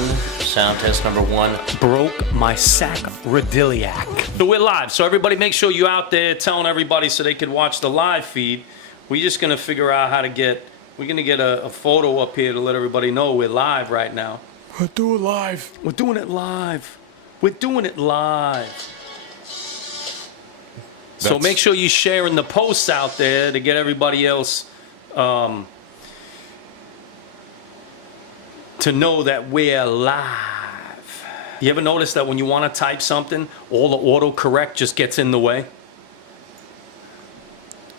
one. Sound test number one. Broke my sacroiliac. So we're live. So everybody make sure you're out there telling everybody so they can watch the live feed. We're just going to figure out how to get... We're going to get a photo up here to let everybody know we're live right now. We're doing live. We're doing it live. We're doing it live. So make sure you're sharing the posts out there to get everybody else to know that we're live. You ever notice that when you want to type something, all the autocorrect just gets in the way?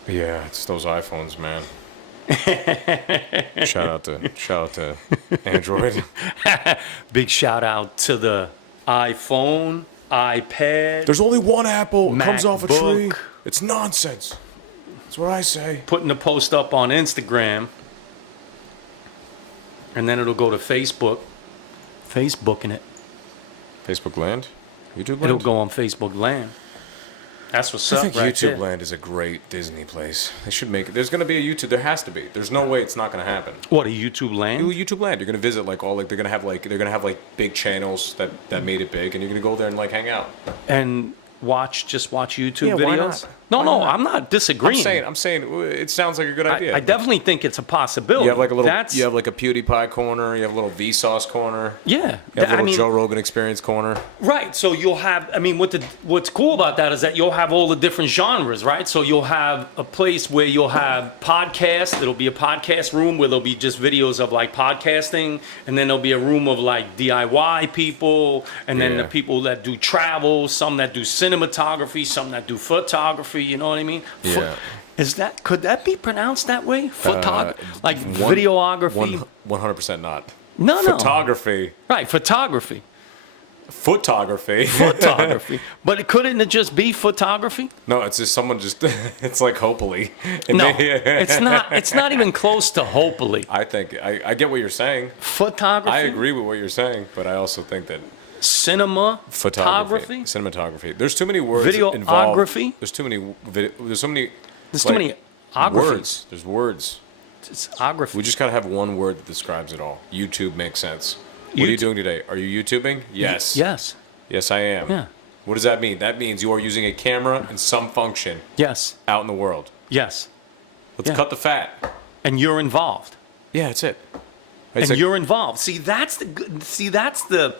Yeah, it's those iPhones, man. shout out to Android. Big shout out to the iPhone, iPad. There's only one apple. It comes off a tree. MacBook. It's nonsense. That's what I say. Putting the post up on Instagram, and then it'll go to Facebook. Facebooking it. Facebook land? YouTube land? It'll go on Facebook land. That's what's I up think right YouTube there. land is a great Disney place. They should make it. There's going to be a YouTube. There has to be. There's no way it's not going to happen. What, a YouTube land? YouTube land. You're going to visit like all like they're going to have big channels that made it big, and you're going to go there and like hang out. And watch YouTube Yeah, videos? why not? No, Why no, not? I'm not disagreeing. I'm saying it sounds like a good idea. I definitely think it's a possibility. You have like a little. That's, You have like a PewDiePie corner. You have a little Vsauce corner. yeah. You have a little I mean, Joe Rogan Experience corner. right. So you'll have. I mean, what's cool about that is that you'll have all the different genres, right? So you'll have a place where you'll have podcasts. It'll be a podcast room where there'll be just videos of like podcasting, and then there'll be a room of like DIY people, and then the people that do travel, some that do cinematography, some that do photography. You know what I mean? Yeah. Could that be pronounced that way? Like videography? 100% not. No. Photography. Right, photography. Photography. Photography. But couldn't it just be photography? No, it's just someone just. It's like hopefully. No, it's not. It's not even close to hopefully. I think I get what you're saying. Photography. I agree with what you're saying, but I also think that Cinematography. cinematography. There's too many words Videography? involved. There's too many. There's so many. There's too many ographies. words. There's words. It's ography. We just gotta have one word that describes it all. YouTube makes sense. What are you doing today? Are you YouTubing? Yes. Yes. Yes, I am. Yeah. What does that mean? That means you are using a camera and some function Yes. out in the world. Yes. Let's cut the fat. And you're involved. Yeah, that's it. And you're involved. See, that's the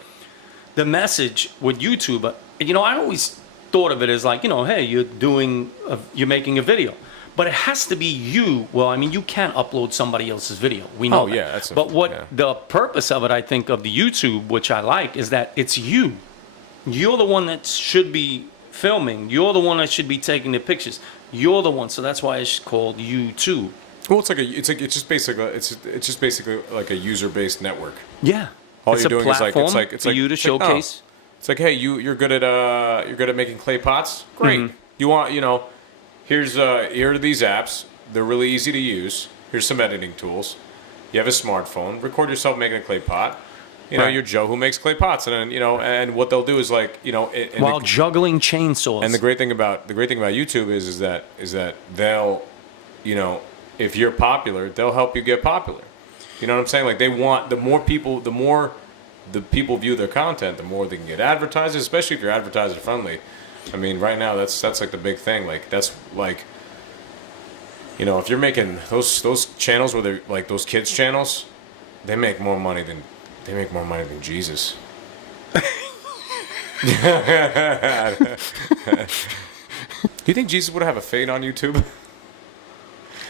message with YouTube. You know, I always thought of it as like, hey, you're making a video, but it has to be you. Well, I mean, you can't upload somebody else's video. We know. Oh, that. yeah, But the purpose of it, I think, of the YouTube, which I like, is that it's you. You're the one that should be filming. You're the one that should be taking the pictures. You're the one. So that's why it's called YouTube. Well, it's just basically like a user-based network. Yeah. All it's you're doing is like for you to showcase. It's like, hey, you're good at making clay pots. Great. Mm-hmm. You want here are these apps. They're really easy to use. Here's some editing tools. You have a smartphone. Record yourself making a clay pot. Right. You're Joe who makes clay pots, and then and what they'll do is like while juggling chainsaws. And the great thing about YouTube is that they'll if you're popular, they'll help you get popular. You know what I'm saying? Like they want the more the people view their content, the more they can get advertisers, especially if you're advertiser friendly. I mean, right now that's like the big thing. Like that's like if you're making those channels where they're like those kids channels, they make more money than Jesus. Do you think Jesus would have a fade on YouTube?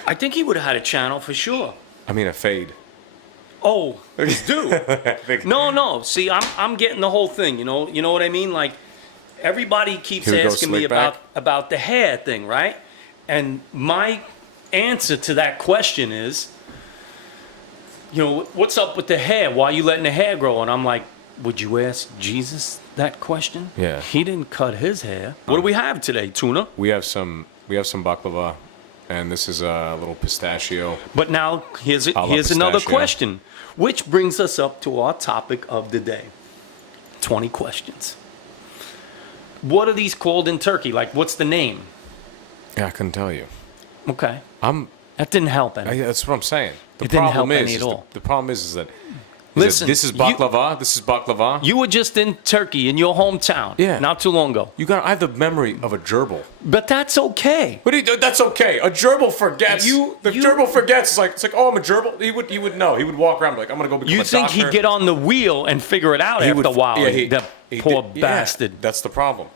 I think he would have had a channel for sure. I mean, a fade. Oh, dude. No. See, I'm getting the whole thing. You know what I mean? Like everybody keeps asking me about the hair thing, right? And my answer to that question is, what's up with the hair? Why are you letting the hair grow? And I'm like, would you ask Jesus that question? Yeah. He didn't cut his hair. What do we have today, Tuna? We have some baklava, and this is a little pistachio. But now here's another question, which brings us up to our topic of the day. 20 questions. What are these called in Turkey? Like, what's the name? Yeah, I couldn't tell you. Okay. That didn't help any. That's what I'm saying. It didn't help any at all. The problem is that Listen, This is baklava. This is baklava. You were just in Turkey, in your hometown, not too long ago. I have the memory of a gerbil. But that's okay. What do you do? That's okay. A gerbil forgets. Gerbil forgets. It's like, oh, I'm a gerbil. He would know. He would walk around like, I'm gonna go become a doctor. You think he'd get on the wheel and figure it out after a while? Yeah, poor bastard. That's the problem.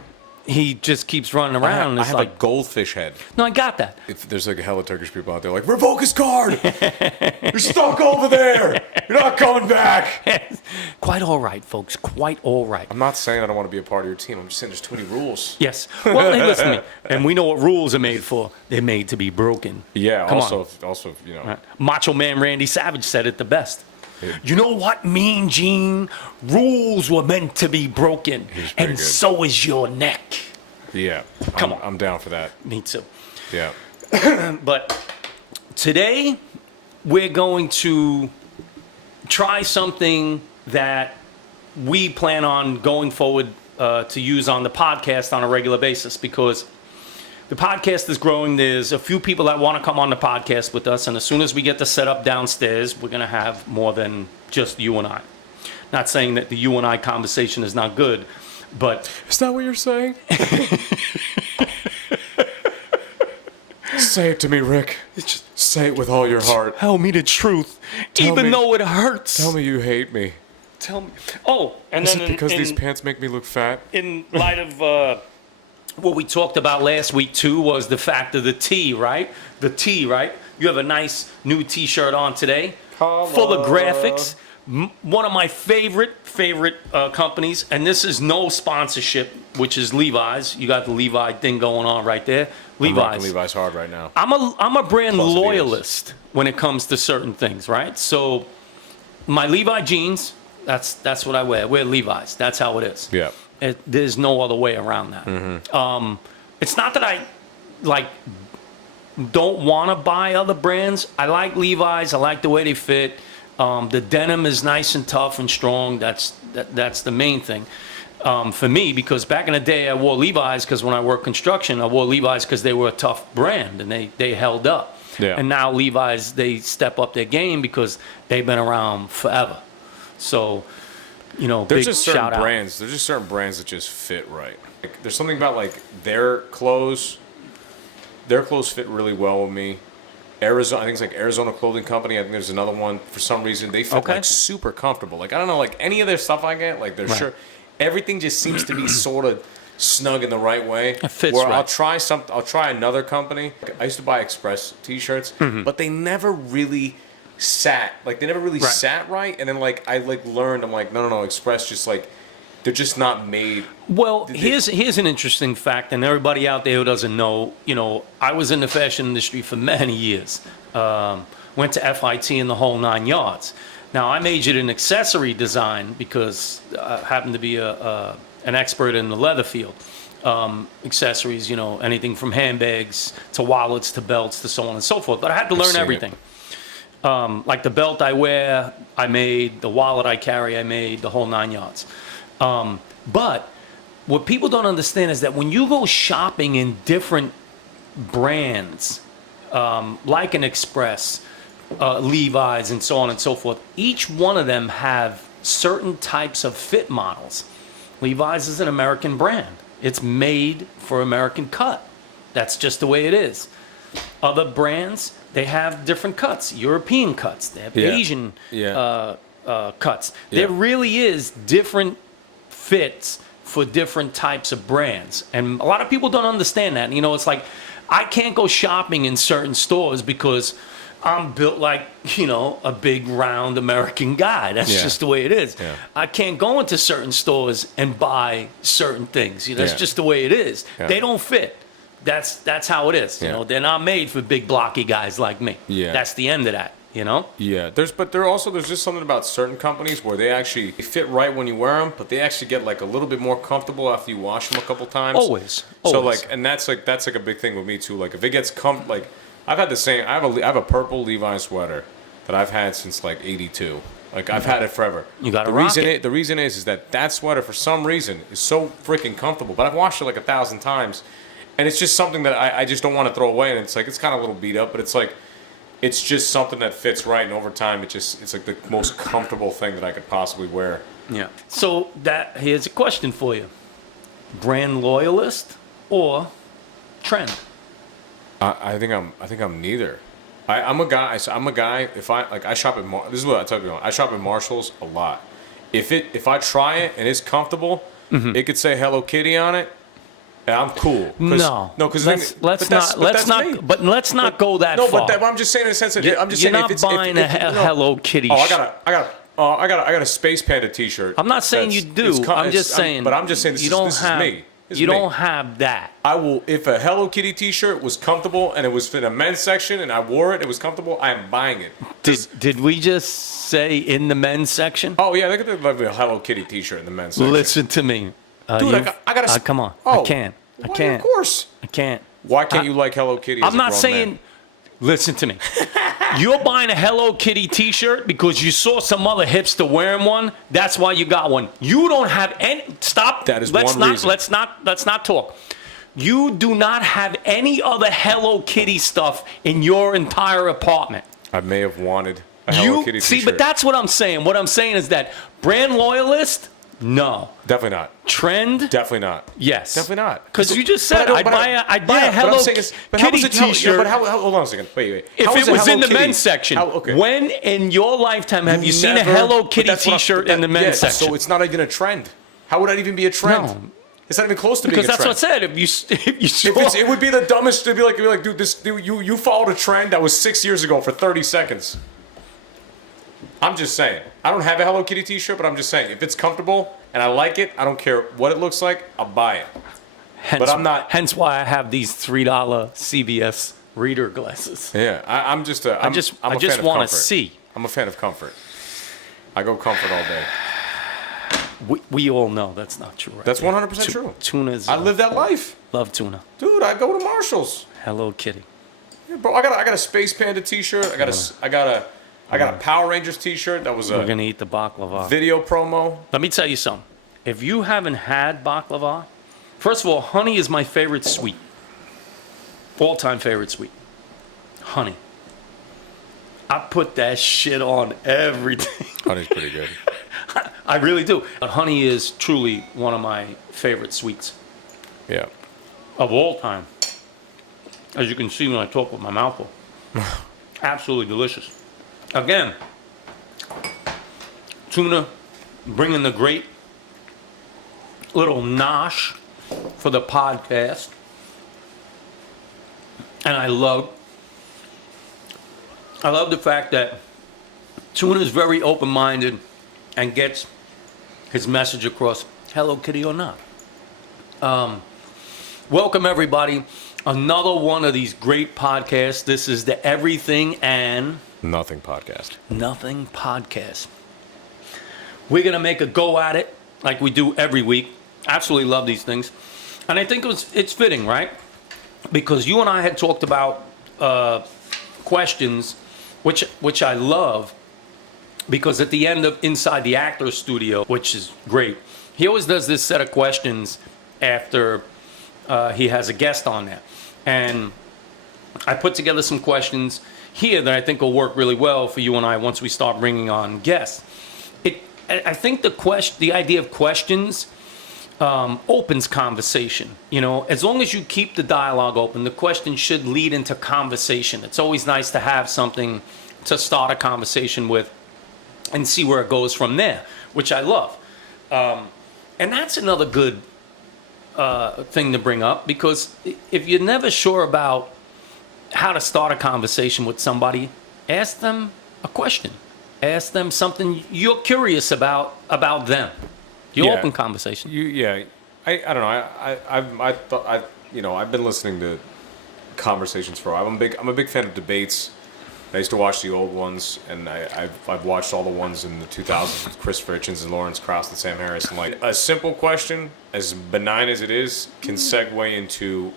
He just keeps running around. I have a goldfish head. No, I got that. If there's like a hella Turkish people out there like, revoke his card. You're stuck over there. You're not coming back. Quite all right, folks. Quite all right. I'm not saying I don't want to be a part of your team. I'm just saying there's too many rules. Yes. Well, hey, listen to me. And we know what rules are made for. They're made to be broken. Yeah. Come also, on. Right. Macho Man Randy Savage said it the best. You know what, Mean Gene? Rules were meant to be broken, and good. So is your neck. Yeah, Come on. I'm down for that. Me too. Yeah. But today, we're going to try something that we plan on going forward to use on the podcast on a regular basis, because the podcast is growing. There's a few people that want to come on the podcast with us, and as soon as we get the setup downstairs, we're going to have more than just you and I. Not saying that the you and I conversation is not good, but... Is that what you're saying? Say it to me, Rick. Just say it with all your heart. Tell me the truth, even though it hurts. Tell me you hate me. Tell me. Oh, and is then... Is it because these pants make me look fat? In light of... what we talked about last week, too, was the fact of the tee, right? The tee, right? You have a nice new T-shirt on today, full of graphics. One of my favorite companies, and this is no sponsorship, which is Levi's. You got the Levi thing going on right there. Levi's. I'm rocking Levi's hard right now. I'm a brand loyalist when it comes to certain things, right? So my Levi jeans, that's what I wear. I wear Levi's. That's how it is. Yeah. There's no other way around that. Mm-hmm. It's not that I don't want to buy other brands. I like Levi's. I like the way they fit. The denim is nice and tough and strong. That's the main thing for me, because back in the day I wore Levi's because when I worked construction, I wore Levi's because they were a tough brand and they held up. Yeah. And now Levi's, they step up their game because they've been around forever. So... there's big just certain shout brands. out. There's just certain brands that just fit right. Like, there's something about like their clothes. Their clothes fit really well with me. Arizona, I think it's like Arizona Clothing Company. I think there's another one. For some reason, they fit like super comfortable. Like I don't know, like any of their stuff I get, like their shirt, everything just seems to be sort of snug in the right way. It fits Where right. I'll try another company. I used to buy Express T-shirts, but they never really sat right, and then like I learned, I'm like no Express just like they're just not made. Well, here's an interesting fact, and everybody out there who doesn't know, I was in the fashion industry for many years. Went to FIT in the whole 9 yards. Now I majored in accessory design because I happen to be an expert in the leather field. Accessories, anything from handbags to wallets to belts to so on and so forth. But I had to learn everything. Like the belt I wear, I made. The wallet I carry, I made. The whole 9 yards. But what people don't understand is that when you go shopping in different brands, like an Express, Levi's, and so on and so forth, each one of them have certain types of fit models. Levi's is an American brand. It's made for American cut. That's just the way it is. Other brands, they have different cuts, European cuts, they have Asian cuts. Yeah. There really is different fits for different types of brands. And a lot of people don't understand that. It's like, I can't go shopping in certain stores because I'm built like, a big round American guy. That's just the way it is. Yeah. I can't go into certain stores and buy certain things. That's just the way it is. Yeah. They don't fit. That's how it is. They're not made for big blocky guys like me. Yeah. That's the end of that. Yeah, there's just something about certain companies where they fit right when you wear them, but they actually get like a little bit more comfortable after you wash them a couple times. Always. So like, and that's like a big thing with me too. Like if it gets like, I've had the same. I have a purple Levi's sweater that I've had since like '82. Like I've had it forever. You got to rock it. The reason is that sweater for some reason is so freaking comfortable, but I've washed it like 1,000 times, and it's just something that I just don't want to throw away. And it's like it's kind of a little beat up, but it's like. it's just something that fits right, and over time, it's like the most comfortable thing that I could possibly wear. Yeah. So here's a question for you: brand loyalist or trend? I think I'm neither. I'm a guy. I'm a guy. If I shop at this is what I tell you. I shop at Marshalls a lot. If I try it and it's comfortable, it could say Hello Kitty on it, and I'm cool. Because let's not go that far. But I'm just saying in the sense that I'm just you're saying not if buying a Hello Kitty. I got a Space Panda T-shirt. I'm not saying you do. I'm just saying. But I'm just saying this is me. You don't have that. I will, if a Hello Kitty T-shirt was comfortable and it was in a men's section and I wore it, it was comfortable, I am buying it. Did we just say in the men's section? Oh yeah, they could have a Hello Kitty T-shirt in the men's section. Listen to me, dude. I gotta. Come on, oh, I can't. Of course. I can't. Why can't you like Hello Kitty? I'm not saying. Man? Listen to me. You're buying a Hello Kitty T-shirt because you saw some other hipster wearing one. That's why you got one. You don't have any. Stop. That is one reason. Let's not talk. You do not have any other Hello Kitty stuff in your entire apartment. I may have wanted a Hello Kitty T-shirt. See, but that's what I'm saying. What I'm saying is that brand loyalist. No. Definitely not. Trend? Definitely not. Yes. Definitely not. Because you just said I'd buy a Hello Kitty T-shirt. But hold on a second. Wait. If it was in the men's section. When in your lifetime have you seen a Hello Kitty T-shirt in the men's section? So it's not even a trend. How would that even be a trend? No. It's not even close to being a trend. Because that's what I said. If you saw... it would be the dumbest to be like, dude, you followed a trend that was 6 years ago for 30 seconds. I'm just saying. I don't have a Hello Kitty T-shirt, but I'm just saying. If it's comfortable and I like it, I don't care what it looks like, I'll buy it. But I'm not. Hence why I have these $3 CVS reader glasses. Yeah, I just want to see. I'm a fan of comfort. I go comfort all day. We all know that's not true. Right? That's 100% true. Tuna's. I live that life. Love tuna. Dude, I go to Marshalls. Hello Kitty. Yeah, bro, I got a Space Panda T-shirt. I got a Power Rangers T-shirt that was We're gonna eat the baklava. Video promo. Let me tell you something. If you haven't had baklava, first of all, honey is my favorite sweet. All-time favorite sweet. Honey. I put that shit on everything. Honey's pretty good. I really do. But honey is truly one of my favorite sweets. Yeah. Of all time. As you can see when I talk with my mouth full. Absolutely delicious. Again, tuna bringing the great little nosh for the podcast. And I love the fact that tuna is very open-minded and gets his message across, Hello Kitty or not. Welcome, everybody. Another one of these great podcasts. This is the Everything and Nothing podcast. Nothing podcast. We're going to make a go at it like we do every week. Absolutely love these things. And I think it's fitting, right? Because you and I had talked about questions, which I love, because at the end of Inside the Actor's Studio, which is great, he always does this set of questions after he has a guest on there. And I put together some questions here that I think will work really well for you and I once we start bringing on guests. I think the idea of questions opens conversation. You know, as long as you keep the dialogue open, the question should lead into conversation. It's always nice to have something to start a conversation with and see where it goes from there, which I love. And that's another good thing to bring up, because if you're never sure about how to start a conversation with somebody, ask them a question. Ask them something you're curious about them. Your open conversation. I don't know. I've been listening to conversations for a while. I'm a big fan of debates. I used to watch the old ones, and I've watched all the ones in the 2000s with Christopher Hitchens and Lawrence Krauss and Sam Harris. And like a simple question, as benign as it is, can segue into,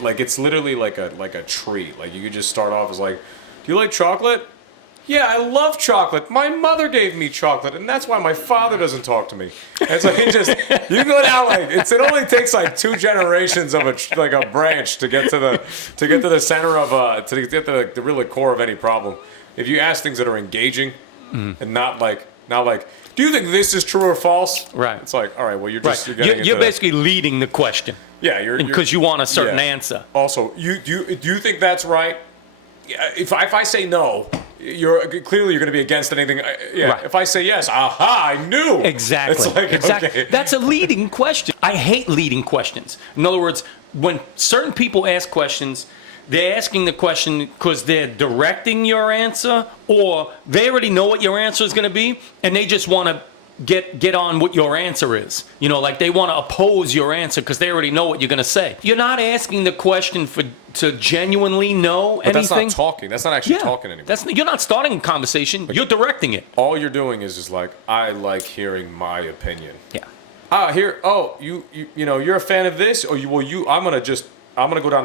like, it's literally like a tree. Like, you could just start off as like, do you like chocolate? yeah, I love chocolate. My mother gave me chocolate, and that's why my father doesn't talk to me. And it's like you go down like it only takes like 2 generations of a branch to get to the center of to get to the real core of any problem. If you ask things that are engaging and not like do you think this is true or false? Right. It's like, all right, well, you're basically leading the question. Yeah, you're because you want a certain answer. Also, do you think that's right? If I say no, you're going to be against anything. Yeah. Right. If I say yes, aha, I knew. Exactly. It's like, exactly. Okay. That's a leading question. I hate leading questions. In other words, when certain people ask questions, they're asking the question because they're directing your answer, or they already know what your answer is going to be, and they just want to get on what your answer is. You know, like they want to oppose your answer because they already know what you're going to say. You're not asking the question to genuinely know anything. That's not talking. That's not actually talking anymore. You're not starting a conversation. You're directing it. All you're doing is like, I like hearing my opinion. Yeah. You're a fan of this, or I'm gonna go down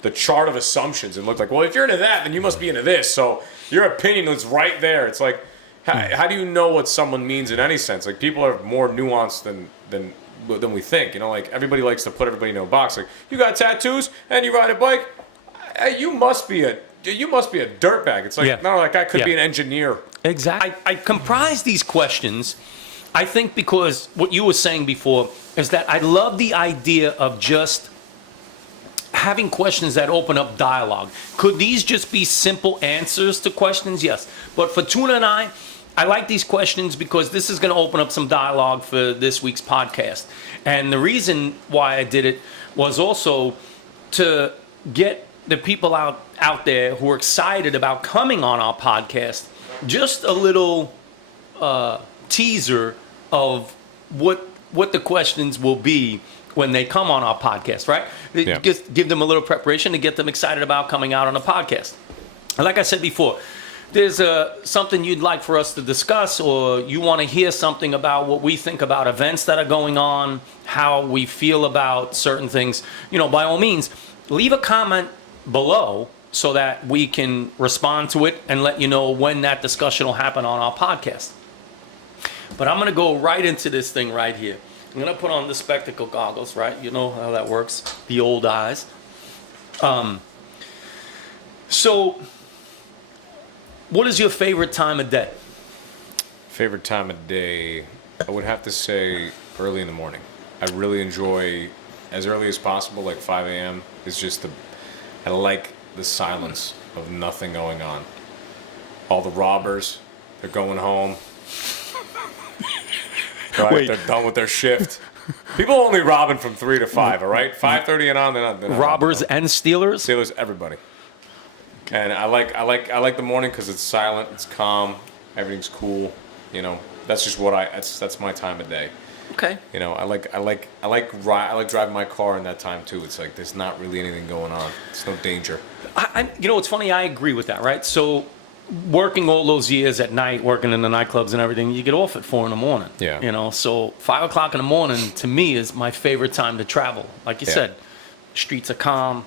the chart of assumptions and look like, well, if you're into that, then you must be into this. So your opinion is right there. It's like, how do you know what someone means in any sense? Like, people are more nuanced than we think. You know, like, everybody likes to put everybody in a box. Like, you got tattoos and you ride a bike. You must be a dirtbag. It's like, no, like I could be an engineer. Exactly. I comprise these questions, I think, because what you were saying before is that I love the idea of just having questions that open up dialogue. Could these just be simple answers to questions? Yes. But for Tuna and I like these questions because this is going to open up some dialogue for this week's podcast. And the reason why I did it was also to get the people out there who are excited about coming on our podcast just a little teaser of what the questions will be when they come on our podcast, right? Yeah. Just give them a little preparation to get them excited about coming out on the podcast. And like I said before, there's something you'd like for us to discuss, or you want to hear something about what we think about events that are going on, how we feel about certain things, by all means, leave a comment below so that we can respond to it and let you know when that discussion will happen on our podcast. But I'm going to go right into this thing right here. I'm going to put on the spectacle goggles, right? You know how that works, the old eyes. So, what is your favorite time of day? Favorite time of day, I would have to say early in the morning. I really enjoy as early as possible, like 5 a.m. It's just I like the silence of nothing going on. All the robbers, they're going home. Right, Wait. they're done with their shift. People only robbing from 3 to 5, all right? 5:30 and on, they're not Robbers and stealers? Steelers, everybody. And I like the morning because it's silent, it's calm, everything's cool. That's just that's my time of day. Okay. I like driving my car in that time too. It's like there's not really anything going on. There's no danger. It's funny. I agree with that. Right. So, working all those years at night, working in the nightclubs and everything, you get off at 4 a.m. Yeah. So 5 o'clock in the morning to me is my favorite time to travel. Like you said, streets are calm.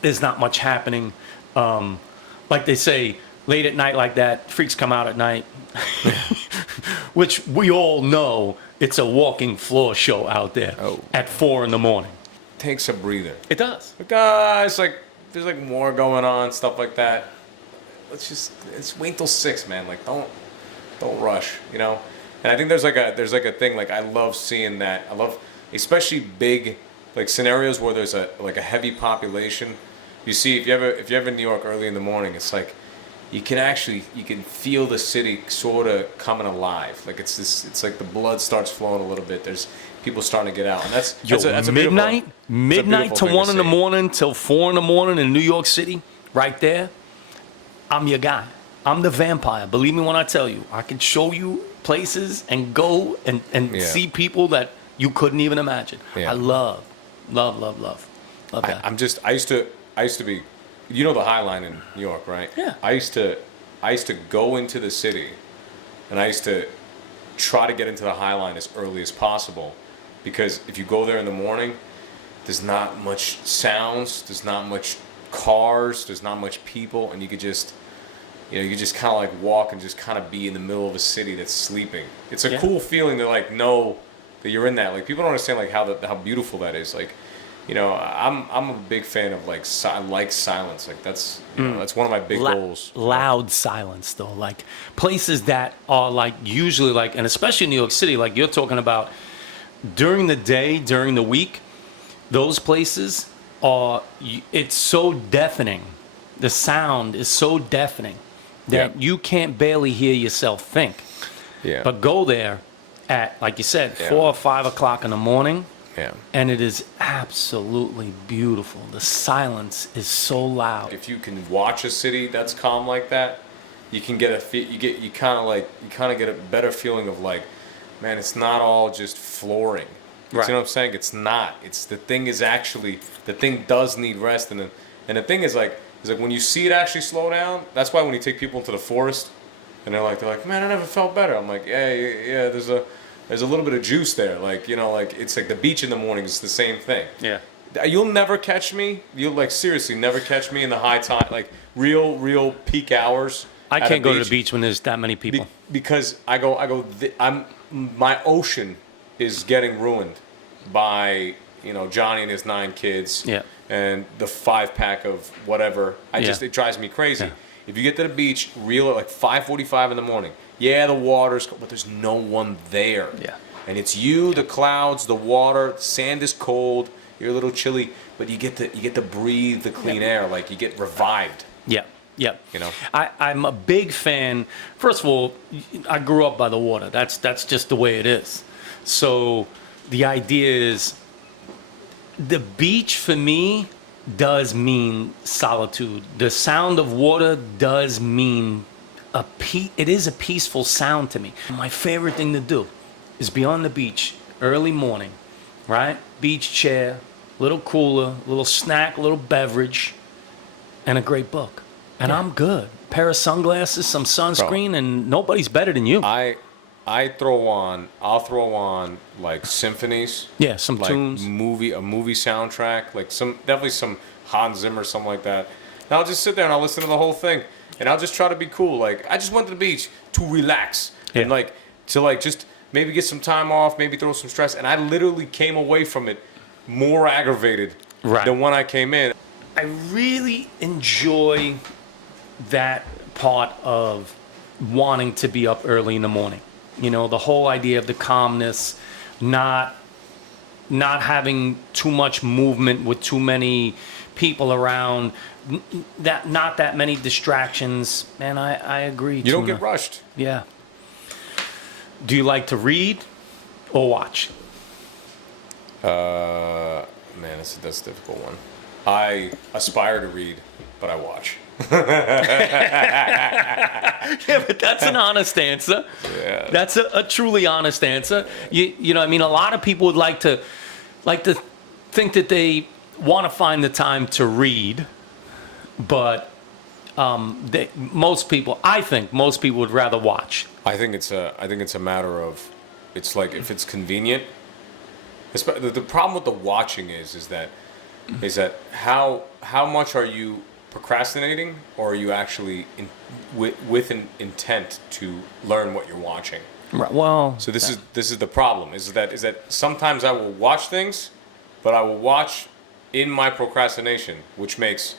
There's not much happening. Like they say, late at night like that, freaks come out at night. Which we all know it's a walking floor show out there at 4 a.m. Takes a breather. It does. It's like there's like more going on, stuff like that. Let's wait till 6, man. Like don't rush, And I think there's like a thing, like I love seeing that. I love especially big like scenarios where there's a heavy population. You see, if you're ever in New York early in the morning, it's like you can feel the city sort of coming alive. Like it's like the blood starts flowing a little bit. There's people starting to get out, and that's a midnight to 1 to in the morning till 4 a.m. in New York City, right there. I'm your guy. I'm the vampire. Believe me when I tell you, I can show you places and go and see people that you couldn't even imagine. Yeah. I love that. I used to be, the High Line in New York, right? Yeah. I used to go into the city, and I used to try to get into the High Line as early as possible, because if you go there in the morning, there's not much sounds, there's not much cars, there's not much people, and you could just, you just kind of like walk and just kind of be in the middle of a city that's sleeping. It's a Yeah. cool feeling to like know that you're in that. Like people don't understand like how beautiful that is. Like, I'm a big fan of like I like silence. Like that's that's one of my big goals. Loud silence, though. Like places that are like usually like, and especially in New York City, like you're talking about during the day, during the week, those places are, it's so deafening. The sound is so deafening that you can't barely hear yourself think. Yeah. But go there at, like you said, 4 or 5 o'clock in the morning. Yeah. And it is absolutely beautiful. The silence is so loud. If you can watch a city that's calm like that, you can get you kind of get a better feeling of like, man, it's not all just flooring. Right. You know what I'm saying? It's not. It's the thing does need rest, and the thing is like when you see it actually slow down. That's why when you take people into the forest, and they're like, man, I never felt better. I'm like, yeah, there's a little bit of juice there. Like, like it's like the beach in the morning is the same thing. Yeah. You'll never catch me. You'll like seriously never catch me in the high tide, like real peak hours. I can't go to the beach when there's that many people. Because my ocean is getting ruined by Johnny and his 9 kids. Yeah. And the 5-pack of whatever. It drives me crazy. Yeah. If you get to the beach real at like 5:45 in the morning, yeah, the water's cold, but there's no one there. Yeah. And it's you, the clouds, the water, the sand is cold, you're a little chilly, but you get to breathe the clean air, like you get revived. Yeah. Yeah. I'm a big fan. First of all, I grew up by the water. That's just the way it is. So the idea is the beach for me does mean solitude. The sound of water does mean it is a peaceful sound to me. My favorite thing to do is be on the beach early morning, right? Beach chair, little cooler, little snack, little beverage, and a great book. And I'm good. Pair of sunglasses, some sunscreen, and nobody's better than you. I'll throw on like symphonies. Yeah, some like tunes. A movie soundtrack, like definitely some Hans Zimmer, something like that. And I'll just sit there and I'll listen to the whole thing. And I'll just try to be cool. Like I just went to the beach to relax and to just maybe get some time off, maybe throw some stress. And I literally came away from it more aggravated than when I came in. I really enjoy that part of wanting to be up early in the morning. The whole idea of the calmness, not having too much movement with too many people around, not that many distractions. Man, I agree. You don't get rushed. Yeah. Do you like to read or watch? Man, that's a difficult one. I aspire to read, but I watch. Yeah, but that's an honest answer. Yeah. That's a truly honest answer. You know, I mean, a lot of people would like to think that they want to find the time to read, but most people would rather watch. I think it's a matter of, it's like if it's convenient. The problem with the watching is that how much are you procrastinating, or are you actually with an intent to learn what you're watching? Right. Well, so this is the problem. Is that sometimes I will watch things, but I will watch in my procrastination, which makes.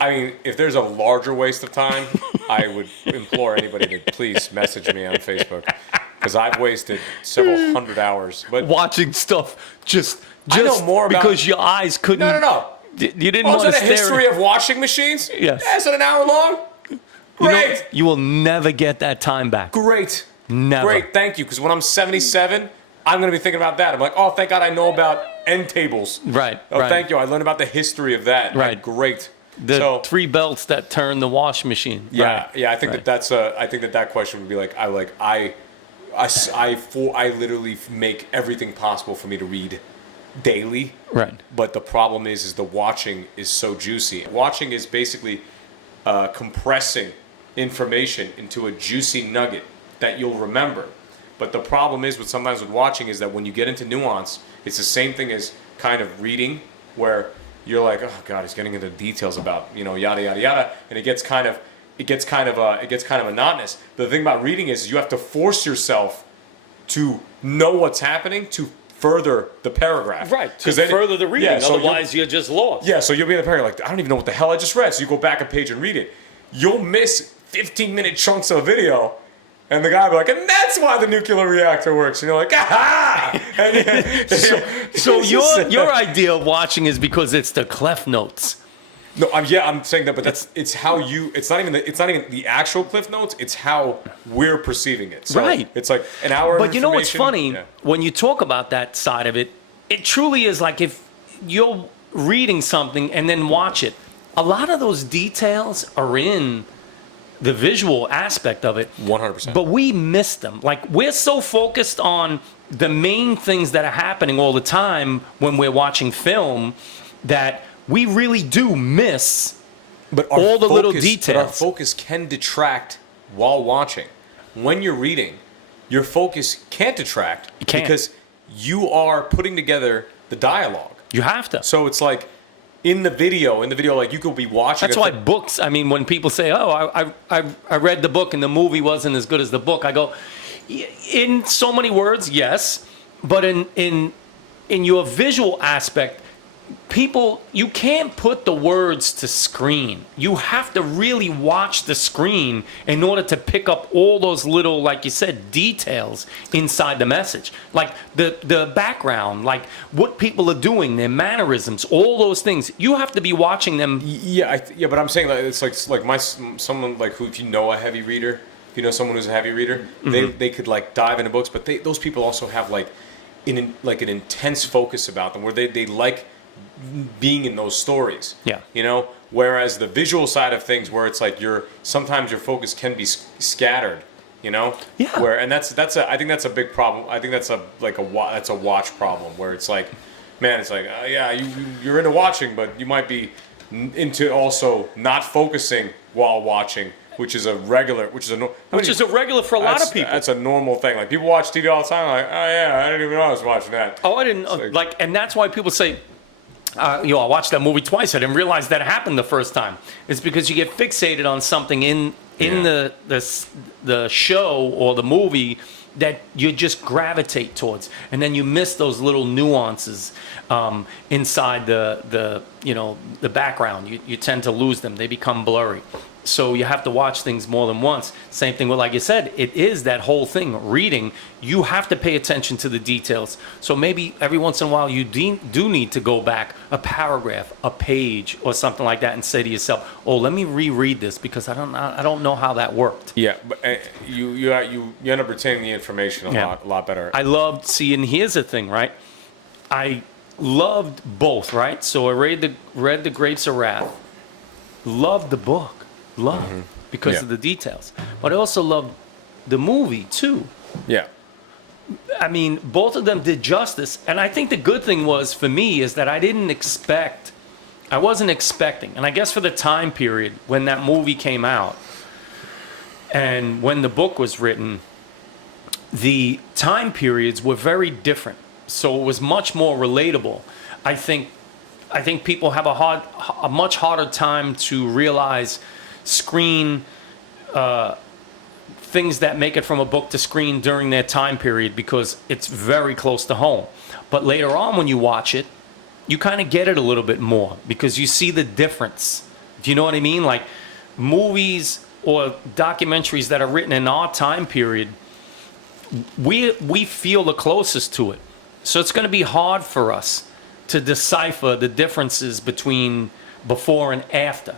I mean, if there's a larger waste of time, I would implore anybody to please message me on Facebook, because I've wasted several hundred hours. But watching stuff just I know more about, because your eyes couldn't. No. You didn't want to is that stare. a history of washing machines? Yes. Yeah, is it an hour long? Great. You will never get that time back. Great. Never. Great. Thank you. Because when I'm 77, I'm going to be thinking about that. I'm like, oh, thank God I know about end tables. Right. Oh, right. Thank you. I learned about the history of that. Right. Like, great. The 3 belts that turn the wash machine. Yeah. Right. Yeah. I think I think that question would be like, I literally make everything possible for me to read daily. Right. But the problem is the watching is so juicy. Watching is basically compressing information into a juicy nugget that you'll remember. But the problem is sometimes with watching is that when you get into nuance, it's the same thing as kind of reading, where you're like, oh God, he's getting into details about, yada, yada, yada. And it gets kind of, it gets kind of monotonous. But the thing about reading is you have to force yourself to know what's happening to further the paragraph. Right, to then further the reading. so Otherwise, you're just lost. Yeah, so you'll be in the paragraph like, I don't even know what the hell I just read. So you go back a page and read it. You'll miss 15-minute chunks of a video, and the guy will be like, and that's why the nuclear reactor works. And you're like, aha! So your idea of watching is because it's the Clef Notes. No, I'm saying that, but it's how you. It's not even the actual Cliff Notes. It's how we're perceiving it. So Right. It's like an hour. But you know what's information. funny? When you talk about that side of it, it truly is like if you're reading something and then watch it. A lot of those details are in the visual aspect of it. 100%. But we miss them. Like we're so focused on the main things that are happening all the time when we're watching film that we really do miss all the little details. But our focus can detract while watching. When you're reading, your focus can't detract because you are putting together the dialogue. You have to. So it's like in the video, like you could be watching. That's why books. I mean, when people say, "Oh, I read the book and the movie wasn't as good as the book," I go, in so many words, yes, but in your visual aspect. People, you can't put the words to screen. You have to really watch the screen in order to pick up all those little, like you said, details inside the message. Like the background, like what people are doing, their mannerisms, all those things. You have to be watching them. Yeah, but I'm saying that it's like someone like who, if you know a heavy reader, if you know someone who's a heavy reader, they could like dive into books, but those people also have like an intense focus about them where they like being in those stories. Yeah. You know, whereas the visual side of things where it's like sometimes your focus can be scattered, you know? Yeah. I think that's a big problem. I think that's a watch problem where it's like, man, it's like, you're into watching, but you might be into also not focusing while watching, which is a regular for a lot of people. That's a normal thing. Like people watch TV all the time. Like, oh yeah, I didn't even know I was watching that. Oh, I didn't and that's why people say, I watched that movie twice. I didn't realize that happened the first time. It's because you get fixated on something in the show or the movie that you just gravitate towards, and then you miss those little nuances inside the background. You tend to lose them; they become blurry. So you have to watch things more than once. Same thing with, like you said, it is that whole thing. Reading, you have to pay attention to the details. So maybe every once in a while you do need to go back a paragraph, a page, or something like that, and say to yourself, "Oh, let me reread this because I don't know how that worked." Yeah, but you end up retaining the information a lot better. I loved seeing. Here's the thing, right? I loved both, right? So I read the Grapes of Wrath. Loved the book. Because of the details, but I also loved the movie too. Yeah, I mean, both of them did justice, and I think the good thing was for me is that I wasn't expecting, and I guess for the time period when that movie came out and when the book was written, the time periods were very different, so it was much more relatable. I think people have a much harder time to realize screen things that make it from a book to screen during their time period because it's very close to home. But later on when you watch it, you kind of get it a little bit more because you see the difference. Do you know what I mean? Like movies or documentaries that are written in our time period, we feel the closest to it. So it's going to be hard for us to decipher the differences between before and after.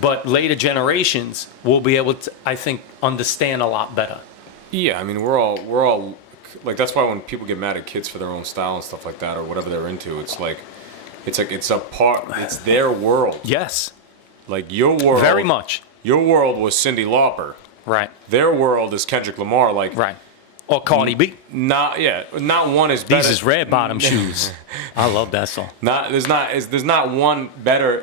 But later generations will be able to, I think, understand a lot better. Yeah, I mean, we're all like, that's why when people get mad at kids for their own style and stuff like that or whatever they're into, it's their world. Yes. Like your world. Very much. Your world was Cyndi Lauper. Right. Their world is Kendrick Lamar. Like. Right. Or Cardi B. Not one is better. These is red bottom shoes. I love that song. There's not one better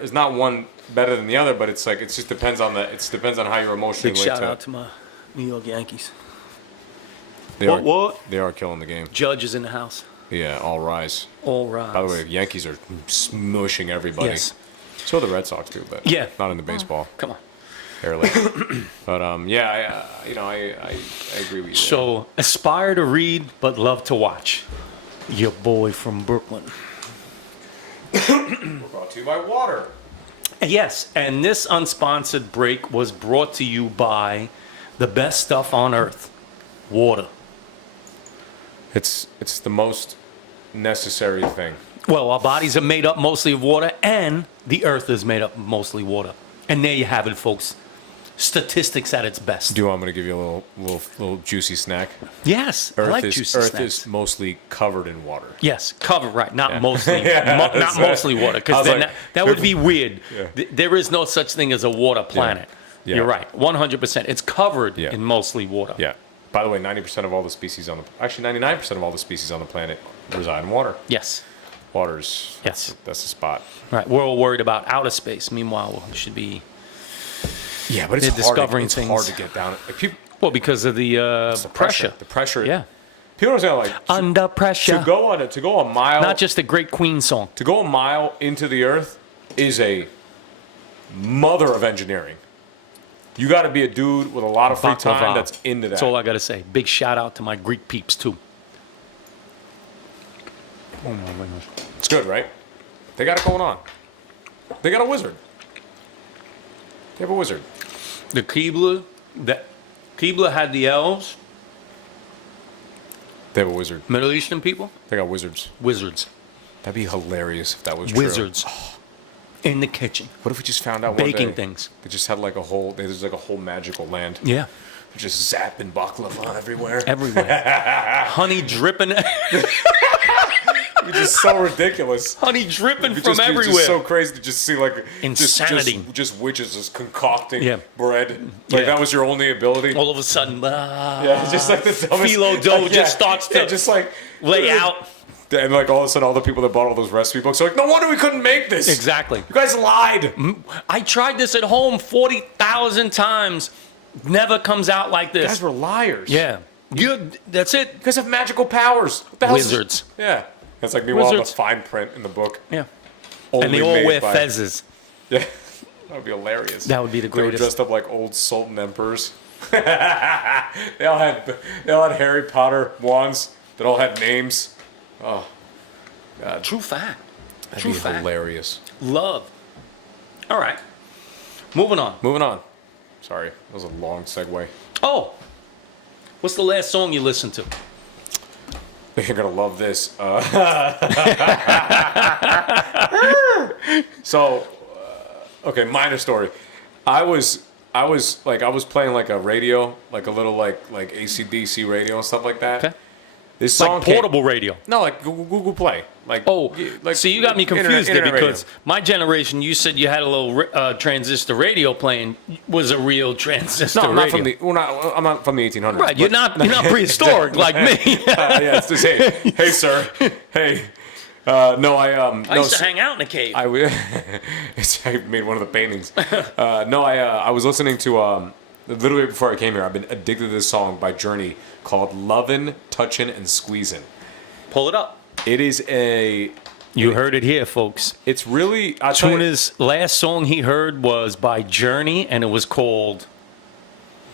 than the other, but it just depends on how you're emotionally Big linked shout to out to my New York Yankees. They are killing the game. Judge is in the house. Yeah, all rise. All rise. By the way, Yankees are smushing everybody. Yes. So the Red Sox too, but yeah, not in the baseball. Come on. Barely. But yeah, I agree with you. So, aspire to read, but love to watch. Your boy from Brooklyn. We're brought to you by water. Yes, and this unsponsored break was brought to you by the best stuff on earth, water. It's the most necessary thing. Well, our bodies are made up mostly of water, and the earth is made up mostly water. And there you have it, folks. Statistics at its best. Do you want me to give you a little juicy snack? Yes, I like juicy Earth snacks. is mostly covered in water. Yes, cover, right, not mostly. Yeah, not mostly water, because like, that would be weird. Yeah. There is no such thing as a water planet. Yeah. You're right, 100%. It's covered in mostly water. Yeah. By the way, 90% of all the species actually 99% of all the species on the planet reside in water. Yes. Water's Yes. that's the spot. Right. We're all worried about outer space. Meanwhile, we should be. Yeah, but They're discovering it's things. hard to get down. Like people, Well, because of the pressure. The pressure. Yeah. People don't understand like Under pressure. to go a mile. Not just a great Queen song. To go a mile into the earth is a mother of engineering. You got to be a dude with a lot of free time Baklava. that's into that. That's all I got to say. Big shout out to my Greek peeps, too. Oh, my goodness. It's good, right? They got it going on. They got a wizard. They have a wizard. The Keebler had the elves, They have a wizard. Middle Eastern people, They got wizards. wizards. That'd be hilarious if that was Wizards. true. In the kitchen. What if we just found out one Baking day things. They just had like a whole. There's like a whole magical land. Yeah. They're just zapping baklava everywhere. Everywhere. Honey dripping. It's just so ridiculous. Honey dripping It'd from just be everywhere. just so crazy to just see like Insanity. Just witches just concocting Yeah. bread. Like Yeah. that was your only ability. All of a sudden, Yeah, just like the dumbest. phyllo dough like, just starts to just like lay out. And like all of a sudden, all the people that bought all those recipe books are like, no wonder we couldn't make this. Exactly. You guys lied. I tried this at home 40,000 times. Never comes out like You this. guys were liars. Yeah. That's it. You guys have magical powers. What the hell is- Wizards. Yeah. It's like meanwhile the Wizards. fine print in the book. Yeah. Only And they all made wear by- fezzes. Yeah. That would be hilarious. That would be the They were greatest. dressed up like old Sultan emperors. They all had Harry Potter wands that all had names. True fact. That'd True be fact. hilarious. Love. All right. Moving on. Moving on. Sorry, that was a long segue. Oh. What's the last song you listened to? You're gonna love this. Okay, minor story. I was playing like a radio, like a little like AC/DC radio and stuff like that. Okay. This song Like portable radio. No, like Google Play. Like Like, see, you got me confused there because my generation, you said you had a little transistor radio playing, was a real transistor no, I'm radio. I'm not from the 1800s. Right, you're not prehistoric like me. Yeah, it's just hey sir, hey. No, I used to hang out in a cave. I made one of the paintings. I was listening to literally before I came here. I've been addicted to this song by Journey called "Lovin', Touchin', and Squeezin'." Pull it up. It is You heard it here, folks. It's really. I'll tell you, Tuna's last song he heard was by Journey, and it was called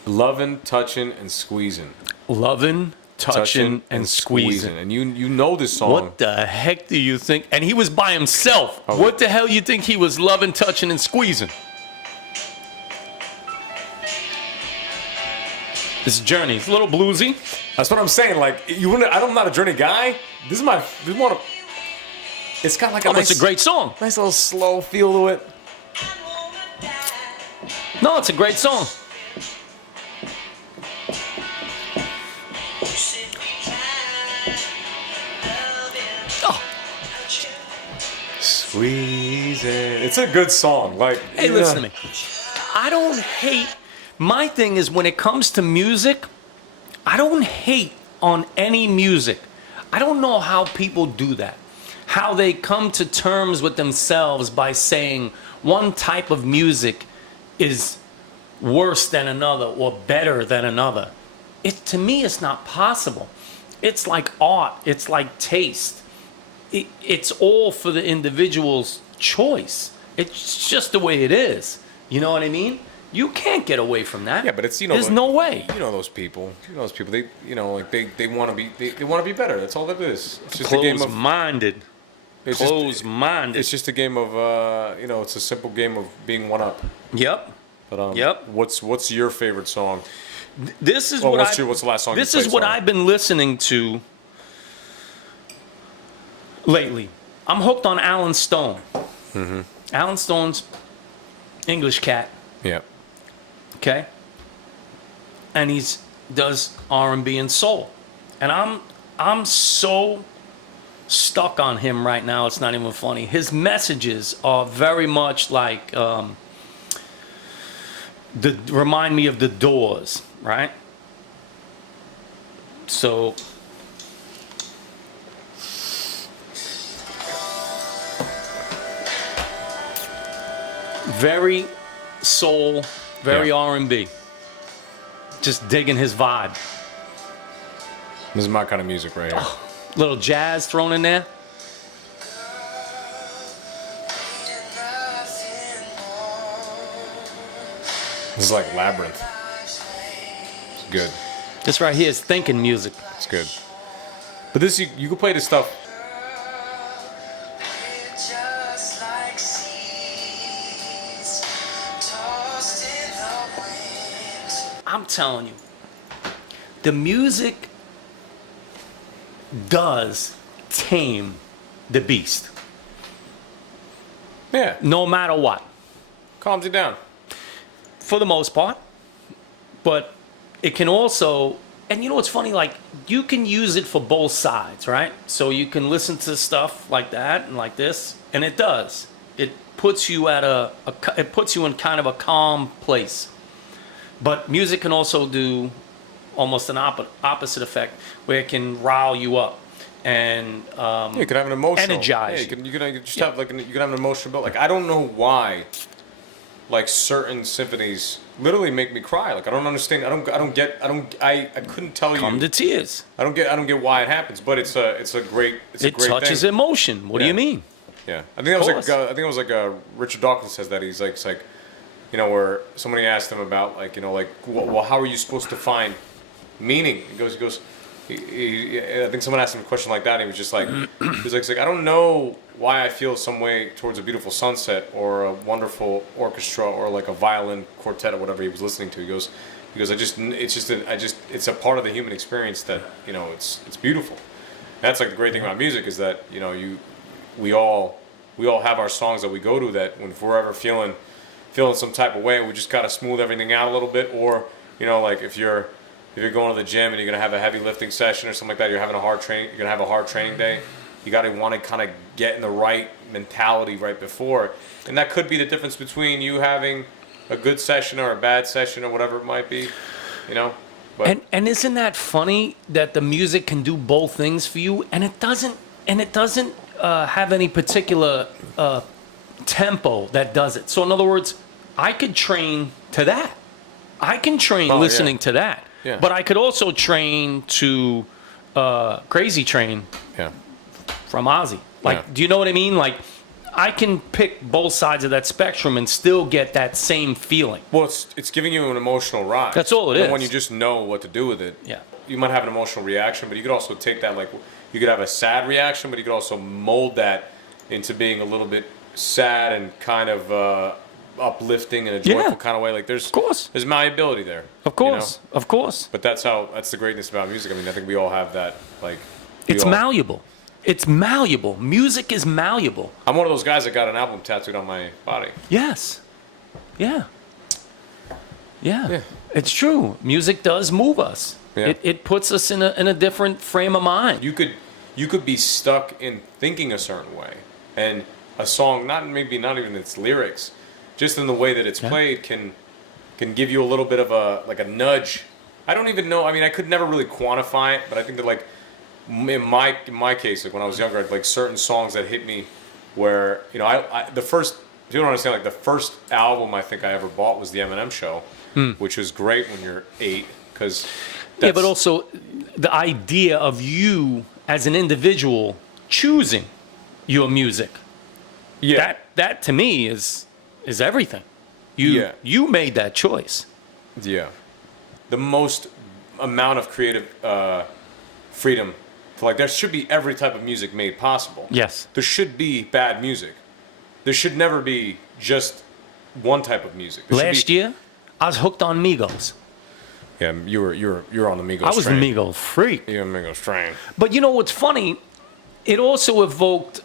"Lovin', Touchin', and Squeezin'." Lovin', Touchin', and Squeezin'. And you know this song. What the heck do you think? And he was by himself. Oh. What the hell you think he was loving, touching, and squeezing? This is Journey. It's a little bluesy. That's what I'm saying. Like I'm not a Journey guy. This is one of. It's got like a nice, It's a great song. nice little slow feel to it. No, it's a great song. Oh, Squeeze it. It's a good song. Like, hey, listen to me. I don't hate. My thing is when it comes to music, I don't hate on any music. I don't know how people do that. How they come to terms with themselves by saying one type of music is worse than another or better than another. To me, it's not possible. It's like art. It's like taste. It's all for the individual's choice. It's just the way it is. You know what I mean? You can't get away from that. Yeah, but it's there's no way. You know those people. You know those people. They like they want to be they want to be better. That's all it is. It's just a game of Close-minded. Close-minded. It's just a game of it's a simple game of being one up. Yep. But Yep. What's your favorite song? This is what's the last song? This you is played, what sorry? I've been listening to lately. I'm hooked on Alan Stone. Mm-hmm. Alan Stone's English cat. Yeah. Okay. And he's does R&B and soul, and I'm so stuck on him right now. It's not even funny. His messages are very much like remind me of the Doors, right? So very soul, very R&B. Just digging his vibe. This is my kind of music right here. Little jazz thrown in there. This is like Labyrinth. It's good. This right here is thinking music. It's good. But this you can play this stuff. I'm telling you, the music does tame the beast. Yeah. No matter what. Calms you down. For the most part. But it can also, and you know what's funny? Like, you can use it for both sides, right? So you can listen to stuff like that and like this, and it does. It puts you at it puts you in kind of a calm place. But music can also do almost an opposite effect, where it can rile you up and You could have an emotional. energize. Yeah, you could just have you could have an emotional build. Like I don't know why, like certain symphonies literally make me cry. Like I don't understand. I couldn't tell you. Come to tears. I don't get why it happens. But it's a great It great touches thing. emotion. What do Yeah. you mean? Yeah, I think Of it was like Richard Dawkins says that he's like it's like, where somebody asked him about well, how are you supposed to find meaning? He goes. I think someone asked him a question like that. And he was just like, he's like, I don't know why I feel some way towards a beautiful sunset or a wonderful orchestra or like a violin quartet or whatever he was listening to. He goes, it's a part of the human experience that it's beautiful. That's like the great thing about music is that we all have our songs that we go to that if we're ever feeling some type of way, we just gotta smooth everything out a little bit, or like if you're going to the gym and you're gonna have a heavy lifting session or something like that, you're gonna have a hard training day. You gotta want to kind of get in the right mentality right before, and that could be the difference between you having a good session or a bad session or whatever it might be, But And isn't that funny that the music can do both things for you, and it doesn't have any particular tempo that does it. So in other words, I could train to that. I can train listening to that. Yeah. But I could also train to Crazy Train from Ozzy. Like, do you know what I mean? Like, I can pick both sides of that spectrum and still get that same feeling. Well, it's giving you an emotional ride. That's all it is. And when you just know what to do with it, you might have an emotional reaction, but you could also take that, like, you could have a sad reaction, but you could also mold that into being a little bit sad and kind of uplifting in a joyful kind of way. Like, there's malleability there. Of course, of course. But that's the greatness about music. I mean, I think we all have that, like... It's malleable. It's malleable. Music is malleable. I'm one of those guys that got an album tattooed on my body. Yes. Yeah. It's true. Music does move us. Yeah. It puts us in a different frame of mind. You could be stuck in thinking a certain way, and a song, not even its lyrics, just in the way that it's played, can give you a little bit of a nudge. I don't even know. I mean, I could never really quantify it, but I think that, like, in my case, like when I was younger, like certain songs that hit me, where the first, if you don't understand, like the first album I think I ever bought was the Eminem Show, which was great when you're 8, because but also the idea of you as an individual choosing your music. That to me is everything. You made that choice. Yeah. The most amount of creative freedom. Like, there should be every type of music made possible. Yes. There should be bad music. There should never be just one type of music. Last year, I was hooked on Migos. Yeah, you're on the Migos train. I was a Migos freak. You're on the Migos train. But you know what's funny? It also evoked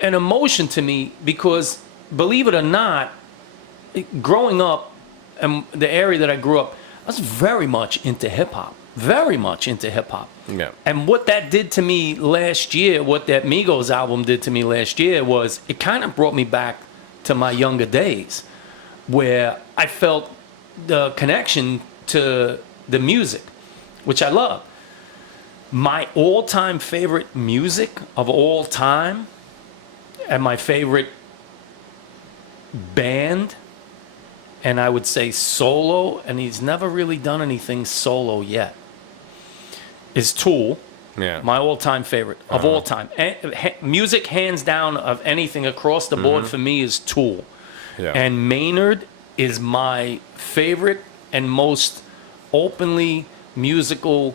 an emotion to me because, believe it or not, growing up in the area that I grew up, I was very much into hip hop. Very much into hip hop. Yeah. And what that did to me last year, what that Migos album did to me last year was it kind of brought me back to my younger days where I felt the connection to the music, which I love. My all-time favorite music of all time and my favorite band, and I would say solo, and he's never really done anything solo yet, is Tool. Yeah. My all-time favorite of all time. Music, hands down, of anything across the board for me is Tool. Yeah. And Maynard is my favorite and most openly musical,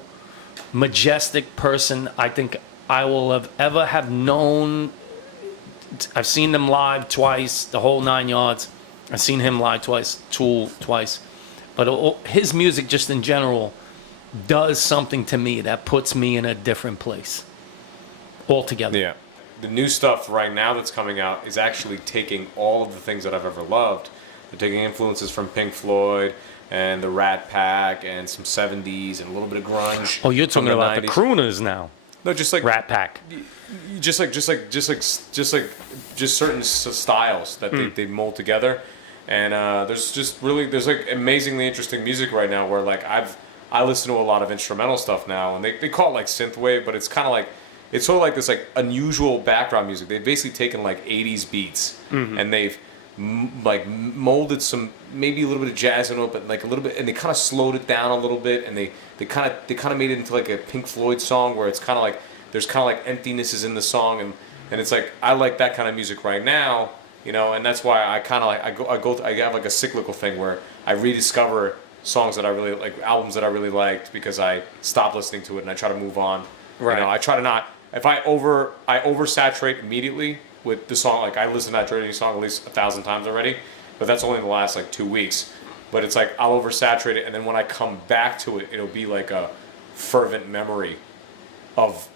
majestic person I think I will have ever have known. I've seen them live twice, the whole 9 yards. I've seen him live twice, Tool twice. But his music just in general does something to me that puts me in a different place altogether. Yeah. The new stuff right now that's coming out is actually taking all of the things that I've ever loved. They're taking influences from Pink Floyd and the Rat Pack and some 70s and a little bit of grunge. Oh, you're from talking about 90s. the crooners now. No, just like Rat Pack. just certain styles that they mold together. And there's like amazingly interesting music right now where like I listen to a lot of instrumental stuff now, and they call it like synthwave, but it's kind of like, it's sort of like this like unusual background music. They've basically taken like 80s beats and they've like molded some, maybe a little bit of jazz into it, but like a little bit, and they kind of slowed it down a little bit, and they kind of made it into like a Pink Floyd song where it's kind of like there's kind of like emptinesses in the song, and it's like I like that kind of music right now, you know, and that's why I kind of like I have like a cyclical thing where I rediscover songs that I really like, albums that I really liked because I stopped listening to it and I try to move on. Right. You know, I try to not, if I oversaturate immediately with the song, like I listen to that Journey song at least 1,000 times already, but that's only in the last like 2 weeks. But it's like I'll oversaturate it, and then when I come back to it, it'll be like a fervent memory of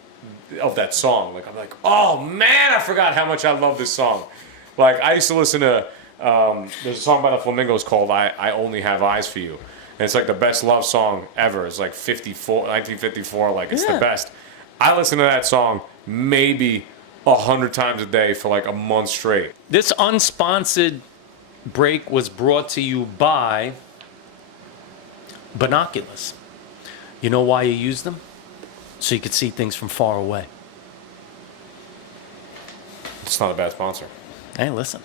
that song. Like I'm like, oh man, I forgot how much I love this song. Like I used to listen to there's a song by the Flamingos called I Only Have Eyes for You. And it's like the best love song ever. It's like 1954, like it's the best. I listen to that song maybe 100 times a day for like a month straight. This unsponsored break was brought to you by binoculars. You know why you use them? So you could see things from far away. It's not a bad sponsor. Hey, listen.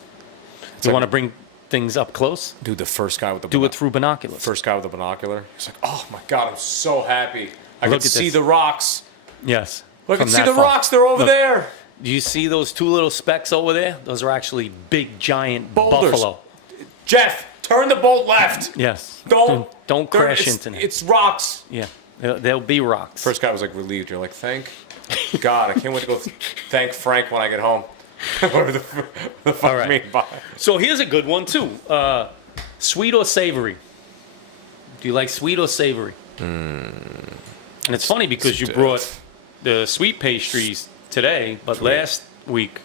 You want to bring things up close? Dude, the first guy with the Do it through binoculars. first guy with the binocular. He's like, oh my god, I'm so happy. I Look can at see this. the rocks. Yes. Look, I From can see that the far. rocks. They're over Look. there. Do you see those two little specks over there? Those are actually big, giant Boulders. buffalo. Jeff, turn the boat left. Yes. Don't crash into them. It's rocks. Yeah. There'll be rocks. First guy was like relieved. You're like, thank God. I can't wait to go thank Frank when I get home. Whatever the fuck All right. mean by. So here's a good one too. Sweet or savory? Do you like sweet or savory? And it's funny because you brought the sweet pastries today, but last week,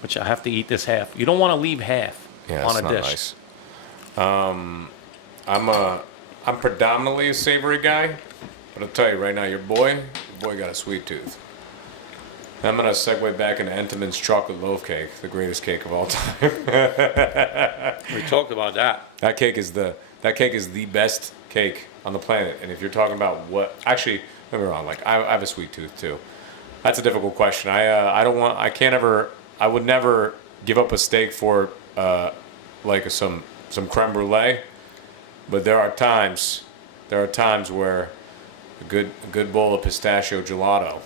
which I have to eat this half. You don't want to leave half on a dish. Nice. I'm predominantly a savory guy, but I'll tell you right now, your boy got a sweet tooth. I'm gonna segue back into Entenmann's chocolate loaf cake, the greatest cake of all time. We talked about that. That cake is the best cake on the planet. And if you're talking about what, actually, don't get me wrong. Like I have a sweet tooth too. That's a difficult question. I would never give up a steak for like some creme brulee. But there are times where a good bowl of pistachio gelato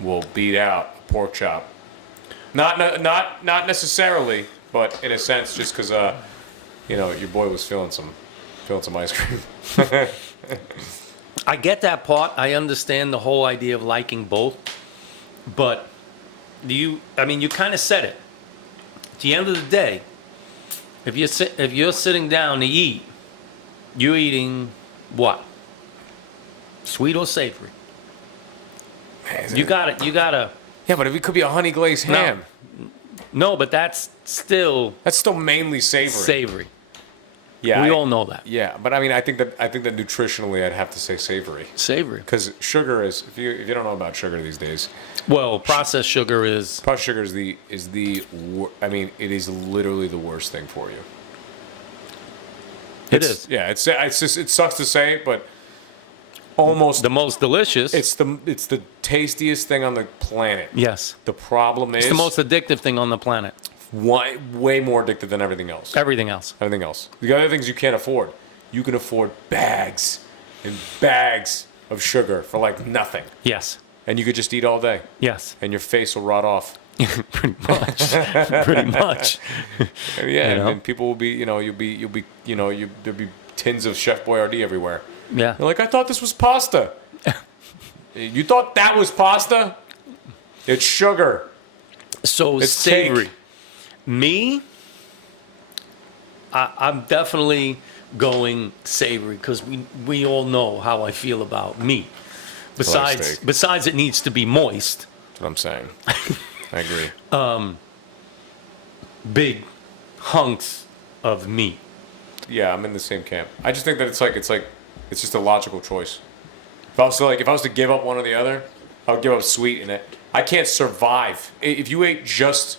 will beat out a pork chop. Not necessarily, but in a sense, just because your boy was feeling some ice cream. I get that part. I understand the whole idea of liking both, but you kind of said it. At the end of the day, if you're sitting down to eat, you're eating what? Sweet or savory? You gotta. Yeah, but it could be a honey glazed ham. No, but that's still mainly savory. savory. Yeah, We all know that. Yeah, but I mean, I think that nutritionally, I'd have to say savory. Savory. Because sugar is, if you don't know about sugar these days, Well, processed sugar is. processed sugar I mean, it is literally the worst thing for you. It is. Yeah, it's just, it sucks to say, but almost The most delicious. it's the tastiest thing on the planet. Yes. The problem is It's the most addictive thing on the planet. way more addictive than everything else. Everything else. Everything else. The other things you can't afford. You can afford bags and bags of sugar for like nothing, Yes. and you could just eat all day, Yes. and your face will rot off. Pretty much. Pretty much. And yeah, You and know? then people will be, there'll be tins of Chef Boyardee everywhere. Yeah. You're like, I thought this was pasta. You thought that was pasta? It's sugar. So It's savory. cake. Me, I'm definitely going savory because we all know how I feel about meat. steak. Besides, it needs to be moist. That's what I'm saying. I agree. Big hunks of meat. Yeah, I'm in the same camp. I just think that it's just a logical choice. If I was to give up one or the other, I would give up sweet in it. I can't survive if you ate just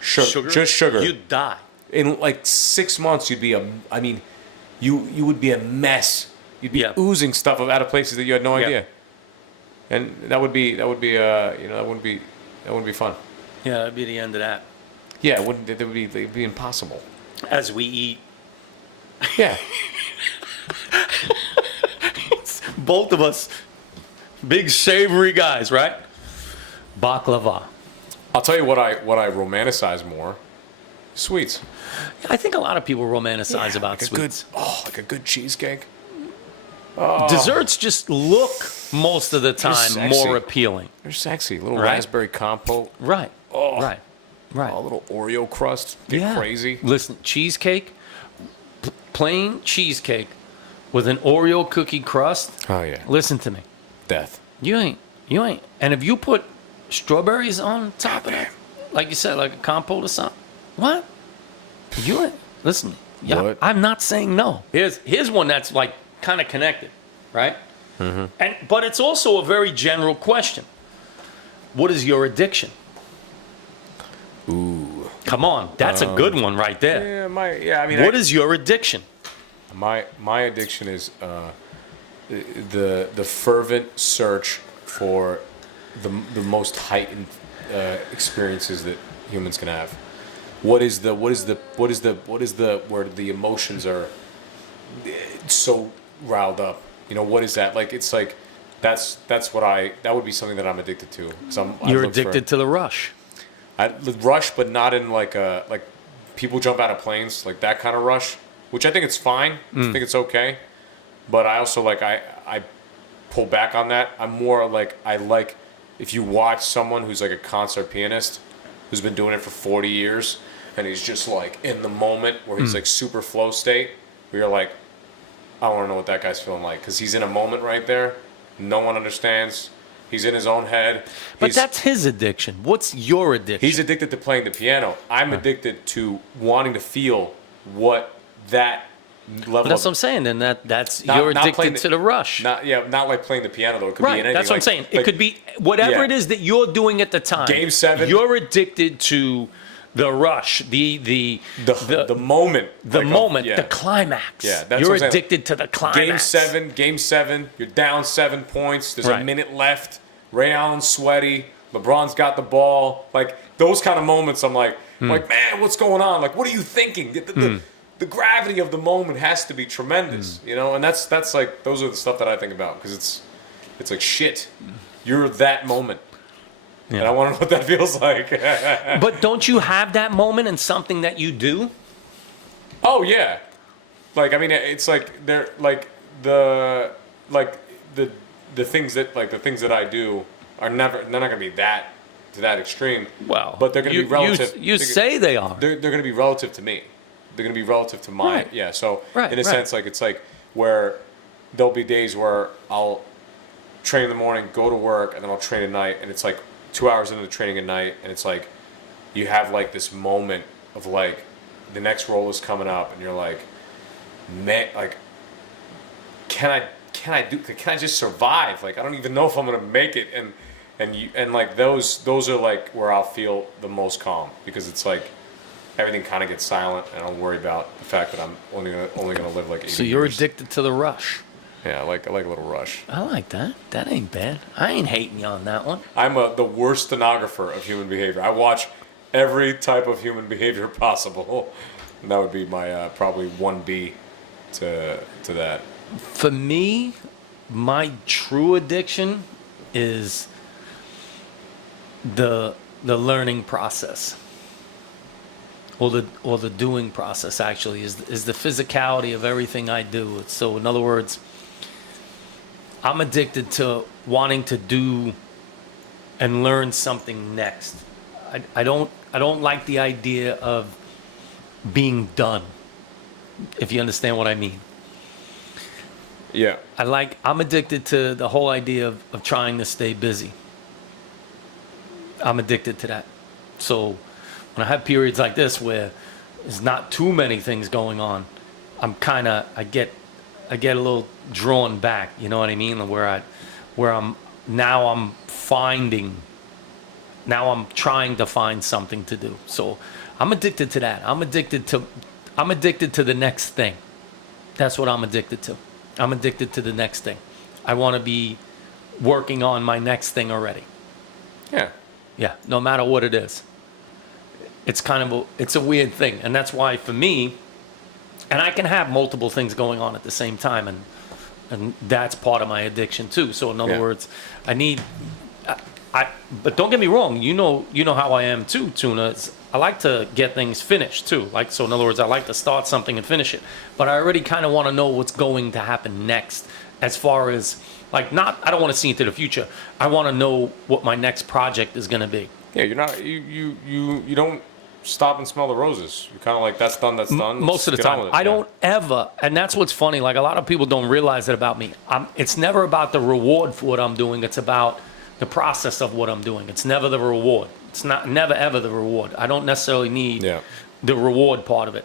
sugar. Just sugar. You'd die. In like 6 months, you'd be you would be a mess. You'd be Yeah. oozing stuff out of places that you had no Yeah. idea. And that wouldn't be fun. Yeah, that'd be the end of that. Yeah, it'd be impossible. As we eat, Yeah. both of us, big savory guys, right? Baklava. I'll tell you what I romanticize more. Sweets. I think a lot of people romanticize about like sweets. like a good cheesecake. Desserts just look most of the time sexy. more appealing. They're sexy. Little Right. raspberry compote. Right. Oh. Right. Right. A little Oreo crust. Get crazy. Listen, cheesecake, plain cheesecake with an Oreo cookie crust. Oh yeah. Listen to me. Death. You ain't. And if you put strawberries on top of that, like you said, like a compote or something, what? You ain't. Listen, yeah, What? I'm not saying no. Here's one that's like kind of connected, right? Mm-hmm. But it's also a very general question. What is your addiction? Ooh. Come on, that's a good one right there. I mean, What is your addiction? my addiction is the fervent search for the most heightened experiences that humans can have. What is the where the emotions are so riled up? What is that? Like it's like that would be something that I'm addicted to. You're addicted to the rush. The rush, but not in like people jump out of planes, like that kind of rush, which I think it's fine. I think it's okay. But I also I pull back on that. I'm more like I like if you watch someone who's like a concert pianist who's been doing it for 40 years and he's just like in the moment where he's like super flow state, where you're like, I want to know what that guy's feeling like because he's in a moment right there. No one understands. He's in his own head. But that's his addiction. What's your addiction? He's addicted to playing the piano. I'm addicted to wanting to feel what that level. That's what I'm saying. Then that's Not- you're not playing addicted to the rush. Not like playing the piano though. It could be in Right. anything. That's what I'm saying. It like- could be whatever Yeah. it is that you're doing at the time. Game 7. You're addicted to the rush, the moment, the like, moment, yeah. the climax. Yeah, that's you're what I'm saying. addicted to the climax. Game seven. You're down 7 points. There's Right. a minute left. Ray Allen's sweaty. LeBron's got the ball. Like those kind of moments, I'm like, man, what's going on? Like, what are you thinking? The gravity of the moment has to be tremendous, And that's like those are the stuff that I think about because it's like shit. You're that moment, and I want to know what that feels like. But don't you have that moment in something that you do? Oh yeah, like I mean, it's like they're like the things that I do are they're not gonna be that to that extreme. Well, but they're gonna be relative. You say they are. They're gonna be relative to me. They're gonna be relative to my Right. yeah. So Right, in a right. sense, like it's like where there'll be days where I'll train in the morning, go to work, and then I'll train at night, and it's like 2 hours into the training at night, and it's like you have like this moment of like the next roll is coming up, and you're like, man, like can I just survive? Like I don't even know if I'm gonna make it, and like those are like where I'll feel the most calm, because it's like everything kind of gets silent, and I don't worry about the fact that I'm only gonna live like 80 So you're years. addicted to the rush. Yeah, I like a little rush. I like that. That ain't bad. I ain't hating you on that one. I'm the worst stenographer of human behavior. I watch every type of human behavior possible. And that would be my probably 1B to that. For me, my true addiction is the learning process, or the doing process. Actually, is the physicality of everything I do. So, in other words, I'm addicted to wanting to do and learn something next. I don't like the idea of being done, if you understand what I mean. Yeah. I'm addicted to the whole idea of trying to stay busy. I'm addicted to that. So when I have periods like this where there's not too many things going on, I get a little drawn back, you know what I mean? Where I'm trying to find something to do. So I'm addicted to that. I'm addicted to the next thing. That's what I'm addicted to. I'm addicted to the next thing. I want to be working on my next thing already. Yeah. Yeah, no matter what it is. It's it's a weird thing. And that's why for me, and I can have multiple things going on at the same time, and that's part of my addiction too. So in other words, but don't get me wrong, you know how I am too, Tuna. I like to get things finished too. So in other words, I like to start something and finish it. But I already kind of want to know what's going to happen next, as far as I don't want to see into the future. I want to know what my next project is going to be. Yeah, you're not you don't stop and smell the roses. You're kind of like, that's done. Most of the Get on time. with it. I don't ever, and that's what's funny. Like a lot of people don't realize it about me. It's never about the reward for what I'm doing. It's about the process of what I'm doing. It's never the reward. It's never ever the reward. I don't necessarily need the reward part of it.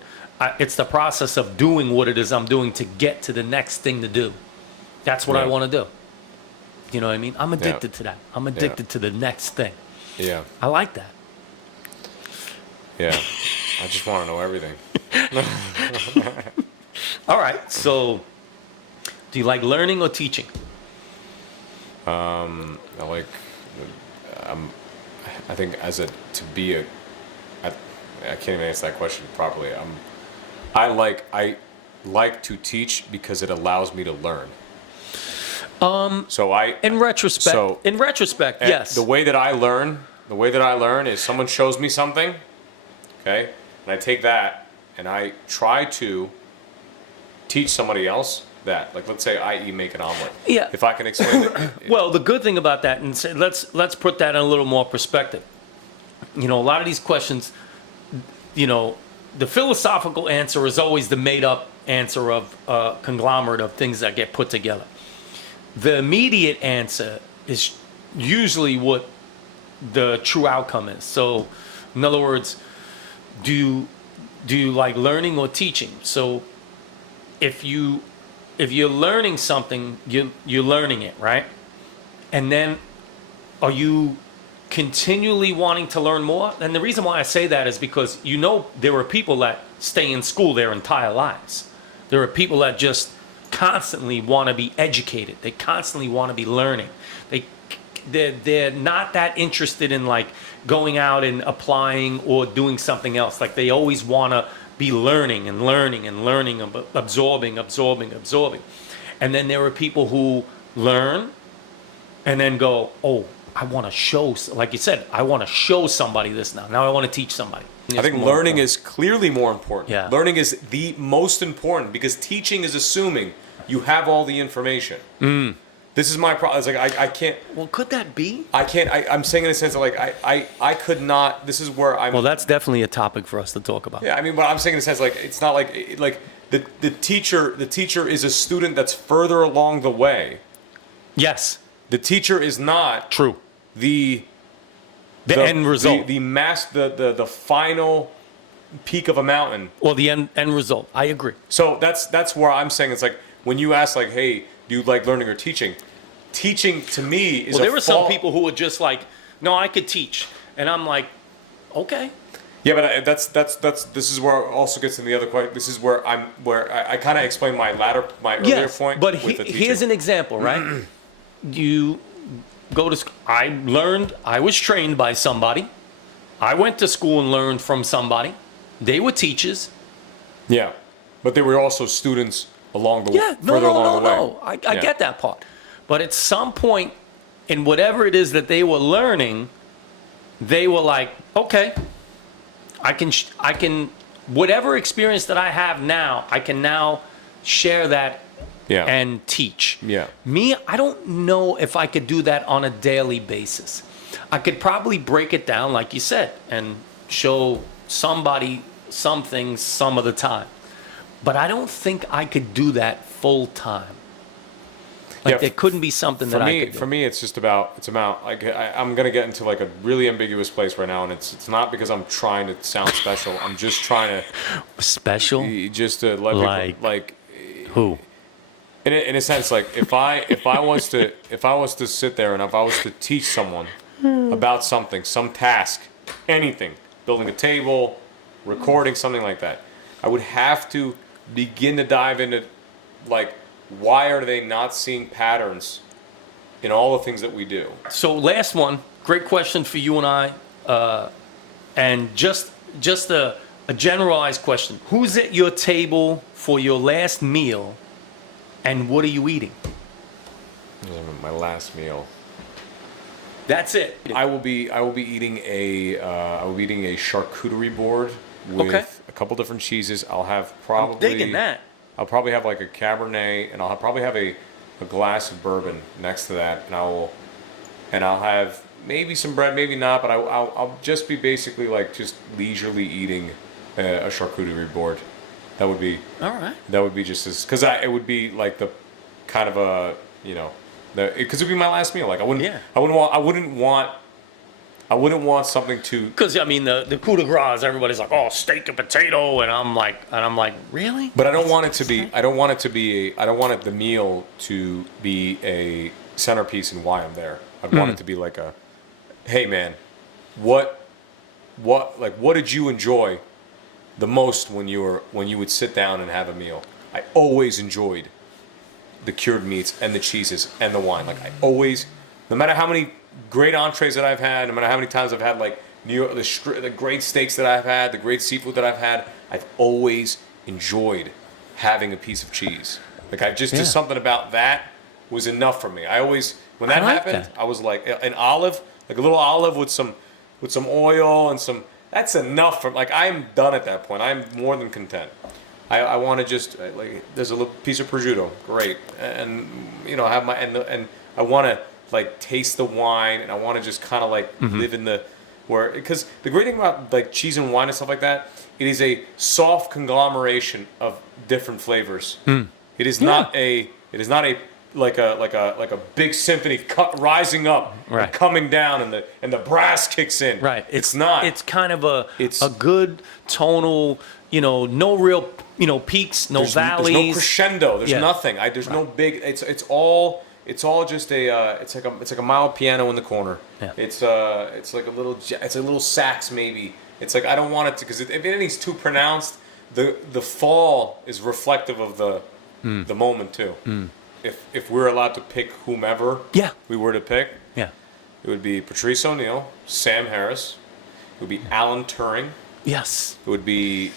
It's the process of doing what it is I'm doing to get to the next thing to do. That's what I want to do. You know what I mean? I'm addicted to that. I'm addicted to the next thing. Yeah. I like that. Yeah. I just want to know everything. All right. So, do you like learning or teaching? I think I can't even answer that question properly. I like to teach because it allows me to learn. In retrospect, yes. The way that I learn is someone shows me something, okay, and I take that and I try to teach somebody else that. Like, let's say, i.e., make an omelet. Yeah. If I can explain it. Well, the good thing about that, and say, let's put that in a little more perspective. A lot of these questions, the philosophical answer is always the made-up answer of a conglomerate of things that get put together. The immediate answer is usually what the true outcome is. So, in other words, do you like learning or teaching? So, if you're learning something, you're learning it, right? And then, are you continually wanting to learn more? And the reason why I say that is because there are people that stay in school their entire lives. There are people that just constantly want to be educated. They constantly want to be learning. They're not that interested in like going out and applying or doing something else. Like they always want to be learning and learning and learning, absorbing. And then there are people who learn and then go, oh, I want to show, like you said, I want to show somebody this now. Now I want to teach somebody. I think learning is clearly more important. Yeah. Learning is the most important because teaching is assuming you have all the information. This is my problem. It's like I can't. Well, could that be? I can't. I'm saying in a sense of like I could not. This is where I'm. Well, that's definitely a topic for us to talk about. Yeah, I mean, but I'm saying in a sense like it's not like the teacher is a student that's further along the way. Yes. The teacher is not True. the end result. the final peak of a mountain. Or the end result. I agree. So that's where I'm saying it's like when you ask like, hey, do you like learning or teaching? Teaching to me is Well, there were some people who were just like, no, I could teach, and I'm like, okay. Yeah, but that's this is where it also gets in the other question. This is where I kind of explained my earlier point. But with the here's an example, right? You go to school. I was trained by somebody. I went to school and learned from somebody. They were teachers. Yeah, but they were also students along the way. Yeah, further along the way. no. I get that part. But at some point in whatever it is that they were learning, they were like, okay, I can, whatever experience that I have now, I can now share that and teach. Yeah. Me, I don't know if I could do that on a daily basis. I could probably break it down, like you said, and show somebody some things some of the time. But I don't think I could do that full time. Like there couldn't be something that I could do. For me, it's about like I'm gonna get into like a really ambiguous place right now, and it's not because I'm trying to sound special. I'm just trying to special, just to let people like who. In a sense, like if I was to sit there and if I was to teach someone about something, some task, anything, building a table, recording, something like that, I would have to begin to dive into like why are they not seeing patterns in all the things that we do. So last one, great question for you and I, and just a generalized question. Who's at your table for your last meal? And what are you eating? My last meal. That's it. I will be eating a charcuterie board with a couple different cheeses. I'll have probably. I'm digging that. I'll probably have like a Cabernet, and I'll probably have a glass of bourbon next to that, and I'll have maybe some bread, maybe not, but I'll just be basically like just leisurely eating a charcuterie board. That would be all right. That would be just as because it would be like the kind of a because it'd be my last meal. Like I wouldn't want something to because I mean the coup de grace. Everybody's like, oh, steak and potato, and I'm like really. But I don't want it to be. I don't want the meal to be a centerpiece in why I'm there. I want it to be like a, hey man, what did you enjoy the most when you would sit down and have a meal? I always enjoyed the cured meats and the cheeses and the wine. Like I always, no matter how many great entrees that I've had, no matter how many times I've had like New York, the great steaks that I've had, the great seafood that I've had, I've always enjoyed having a piece of cheese. Like just something about that was enough for me. I always, when that happened, I was like an olive, like a little olive with some oil and some. That's enough for like I'm done at that point. I'm more than content. I want to just like there's a little piece of prosciutto, great, and have my and I want to like taste the wine, and I want to just kind of like live in the where because the great thing about like cheese and wine and stuff like that, it is a soft conglomeration of different flavors. It is not a like a big symphony rising up and coming down and the brass kicks in. Right. It's not. It's kind of a good tonal, no real, peaks, no valleys. There's no crescendo. There's nothing. There's no big. It's all just it's like a mild piano in the corner. Yeah. It's like a little sax maybe. It's like I don't want it to because if anything's too pronounced, the fall is reflective of the moment too. If we're allowed to pick whomever we were to pick, it would be Patrice O'Neill, Sam Harris, it would be Alan Turing. Yes. It would be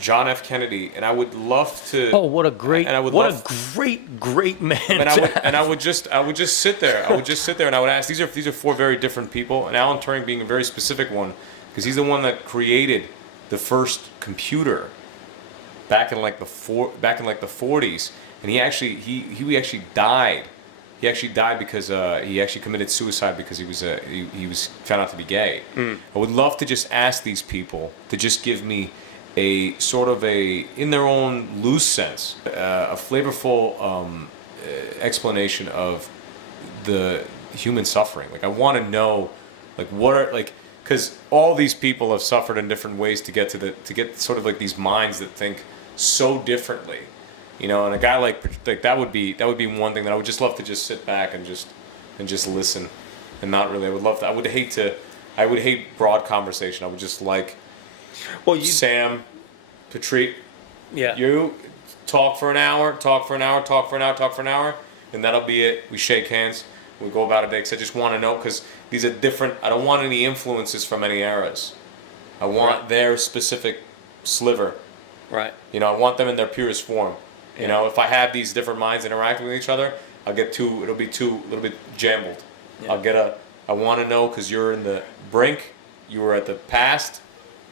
John F. Kennedy, and I would love to. Oh, what a great man! And I would just sit there. I would just sit there, and I would ask. These are 4 very different people, and Alan Turing being a very specific one, because he's the one that created the first computer back in like the 40s, and he actually died. He actually died because he actually committed suicide because he was found out to be gay. I would love to just ask these people to just give me a sort of in their own loose sense, a flavorful explanation of the human suffering. Like, I want to know, like, what are, like, because all these people have suffered in different ways to get sort of like these minds that think so differently, you know. And a guy like that would be one thing that I would just love to just sit back and just listen, and not really. I would hate broad conversation. I would just like, Sam, Patrice, you talk for an hour, and that'll be it. We shake hands. We go about it. Because I just want to know, because these are different. I don't want any influences from any eras. I want their specific sliver. Right. You know, I want them in their purest form. You know, if I have these different minds interacting with each other, it'll be a little bit jumbled. Yeah. I want to know, because you're in the brink, you were at the past,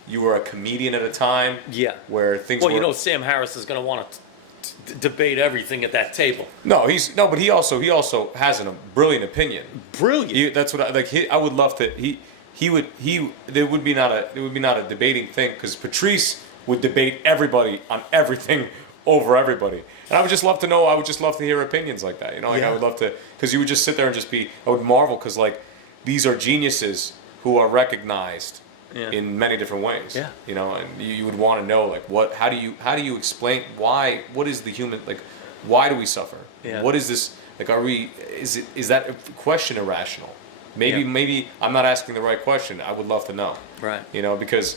you were a comedian at a time. Yeah. Where things Well, you know, Sam Harris is going to want to debate everything at that table. But he also has a brilliant opinion. Brilliant. That's what I would love to. There would be not a debating thing, because Patrice would debate everybody on everything over everybody, and I would just love to know. I would just love to hear opinions like that. You know, like I would love to, because you would just sit there and just be. I would marvel, because like these are geniuses who are recognized in many different ways. Yeah. You know, and you would want to know, like, what? How do you explain why? What is the human, like? Why do we suffer? Yeah. What is this? Like, is that question irrational? Maybe I'm not asking the right question. I would love to know. Right. You know, because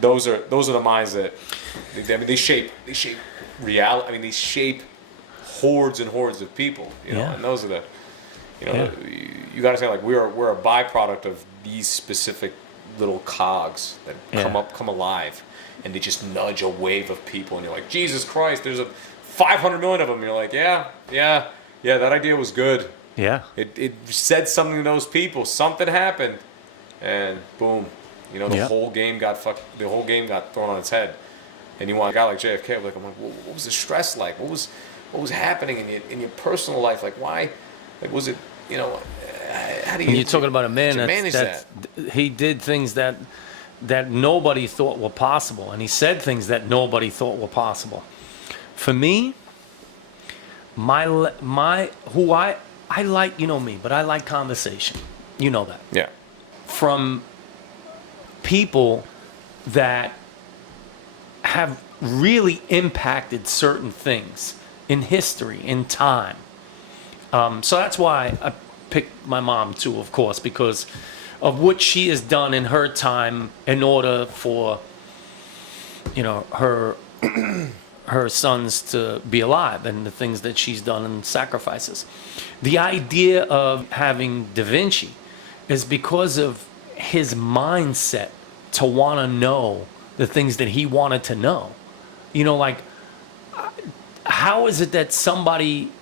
those are the minds that, I mean, they shape reality. I mean, they shape hordes and hordes of people. You know, and those are the, you know, you got to say, like, we're a byproduct of these specific little cogs that come alive, and they just nudge a wave of people, and you're like, Jesus Christ, there's 500 million of them. And you're like, yeah, that idea was good. Yeah. It said something to those people. Something happened, and boom, you know, the whole game got thrown on its head. And you want a guy like JFK, I'm like, what was the stress like? What was happening in your personal life? Like, why? Like, was it, you know? How do you? And you're talking about a man that he did things that nobody thought were possible, and he said things that nobody thought were possible. For me, I like, you know me, but I like conversation. You know that. Yeah. From people that have really impacted certain things in history, in time. So that's why I picked my mom too, of course, because of what she has done in her time in order for, you know, her sons to be alive, and the things that she's done and sacrifices. The idea of having Da Vinci is because of his mindset to want to know the things that he wanted to know. You know, like, how is it that somebody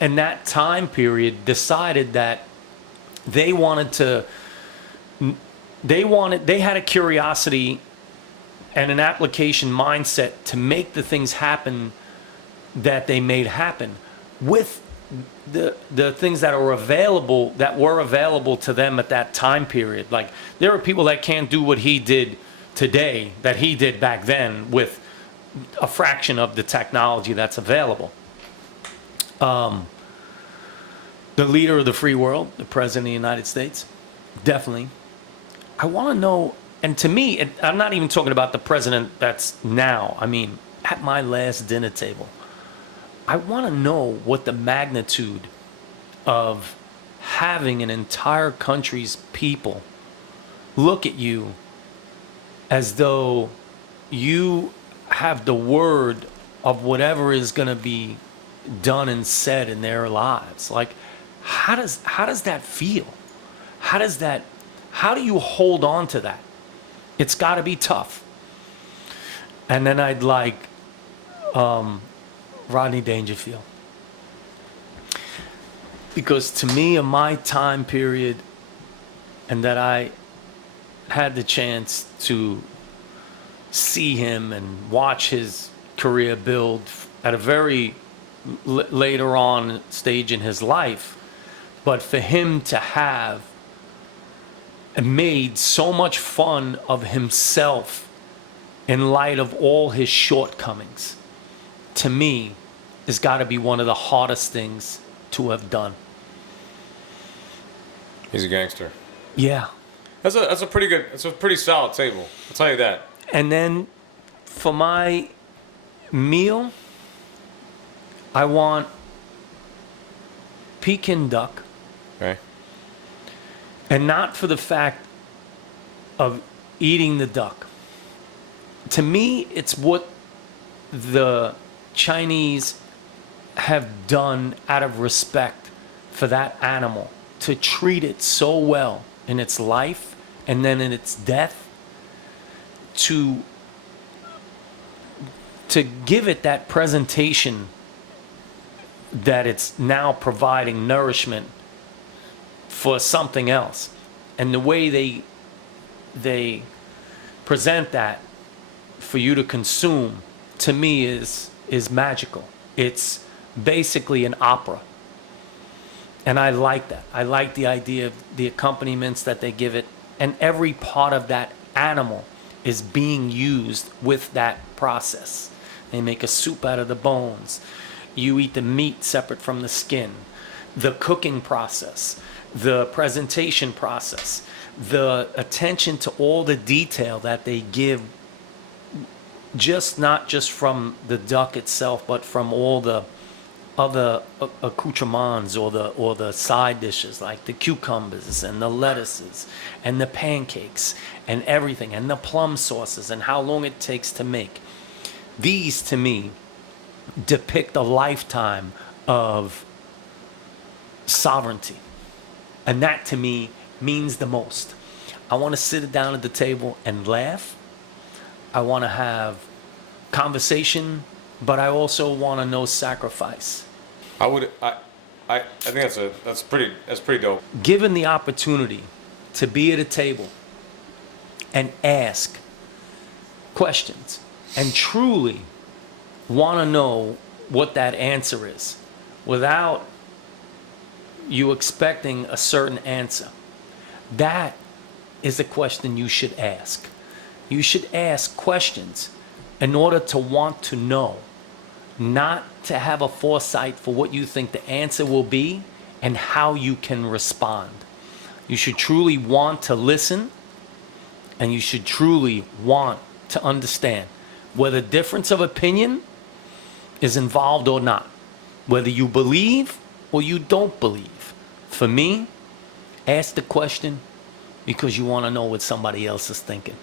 in that time period decided that they had a curiosity and an application mindset to make the things happen that they made happen with the things that were available to them at that time period. Like, there are people that can't do what he did today that he did back then with a fraction of the technology that's available. The leader of the free world, the president of the United States, definitely. I want to know, and to me, I'm not even talking about the president that's now. I mean, at my last dinner table, I want to know what the magnitude of having an entire country's people look at you as though you have the word of whatever is going to be done and said in their lives. Like, how does that feel? How do you hold on to that? It's got to be tough. And then I'd like Rodney Dangerfield, because to me, in my time period, and that I had the chance to see him and watch his career build at a very later on stage in his life. But for him to have made so much fun of himself in light of all his shortcomings, to me, has got to be one of the hardest things to have done. He's a gangster. Yeah. That's a pretty solid table. I'll tell you that. And then for my meal, I want Pekin duck. Okay. And not for the fact of eating the duck. To me, it's what the Chinese have done out of respect for that animal, to treat it so well in its life and then in its death, to give it that presentation that it's now providing nourishment for something else. And the way they present that for you to consume, to me, is magical. It's basically an opera. And I like that. I like the idea of the accompaniments that they give it. And every part of that animal is being used with that process. They make a soup out of the bones. You eat the meat separate from the skin. The cooking process, the presentation process, the attention to all the detail that they give, not just from the duck itself, but from all the other accoutrements or the side dishes, like the cucumbers and the lettuces and the pancakes and everything, and the plum sauces and how long it takes to make. These, to me, depict a lifetime of sovereignty. And that, to me, means the most. I want to sit down at the table and laugh. I want to have conversation, but I also want to know sacrifice. I think that's pretty dope. Given the opportunity to be at a table and ask questions and truly want to know what that answer is without you expecting a certain answer, that is a question you should ask. You should ask questions in order to want to know, not to have a foresight for what you think the answer will be and how you can respond. You should truly want to listen, and you should truly want to understand whether difference of opinion is involved or not, whether you believe or you don't believe. For me, ask the question because you want to know what somebody else is thinking.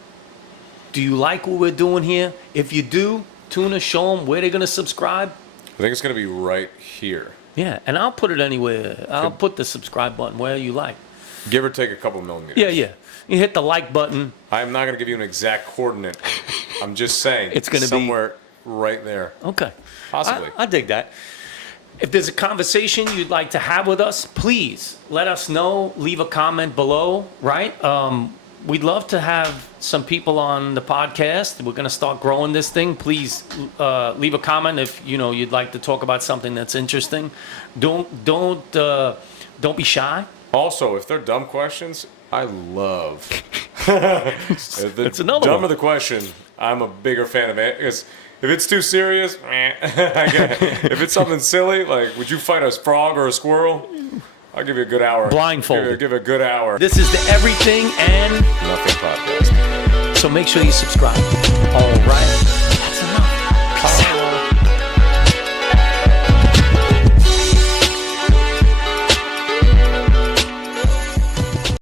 Do you like what we're doing here? If you do, Tuna, show them where they're going to subscribe. I think it's going to be right here. Yeah, and I'll put it anywhere. I'll put the subscribe button where you like. Give or take a couple millimeters. Yeah. You hit the like button. I'm not going to give you an exact coordinate. I'm just saying It's going to be somewhere right there. Okay. Possibly. I dig that. If there's a conversation you'd like to have with us, please let us know. Leave a comment below, right? We'd love to have some people on the podcast. We're going to start growing this thing. Please leave a comment if you'd like to talk about something that's interesting. Don't be shy. Also, if they're dumb questions, I love. It's another dumber one. the question, I'm a bigger fan of it. Because if it's too serious, I get it. If it's something silly, like would you fight a frog or a squirrel? I'll give you a good hour. Blindfolded. Give it a good hour. This is the Everything and Nothing podcast. So make sure you subscribe. All right.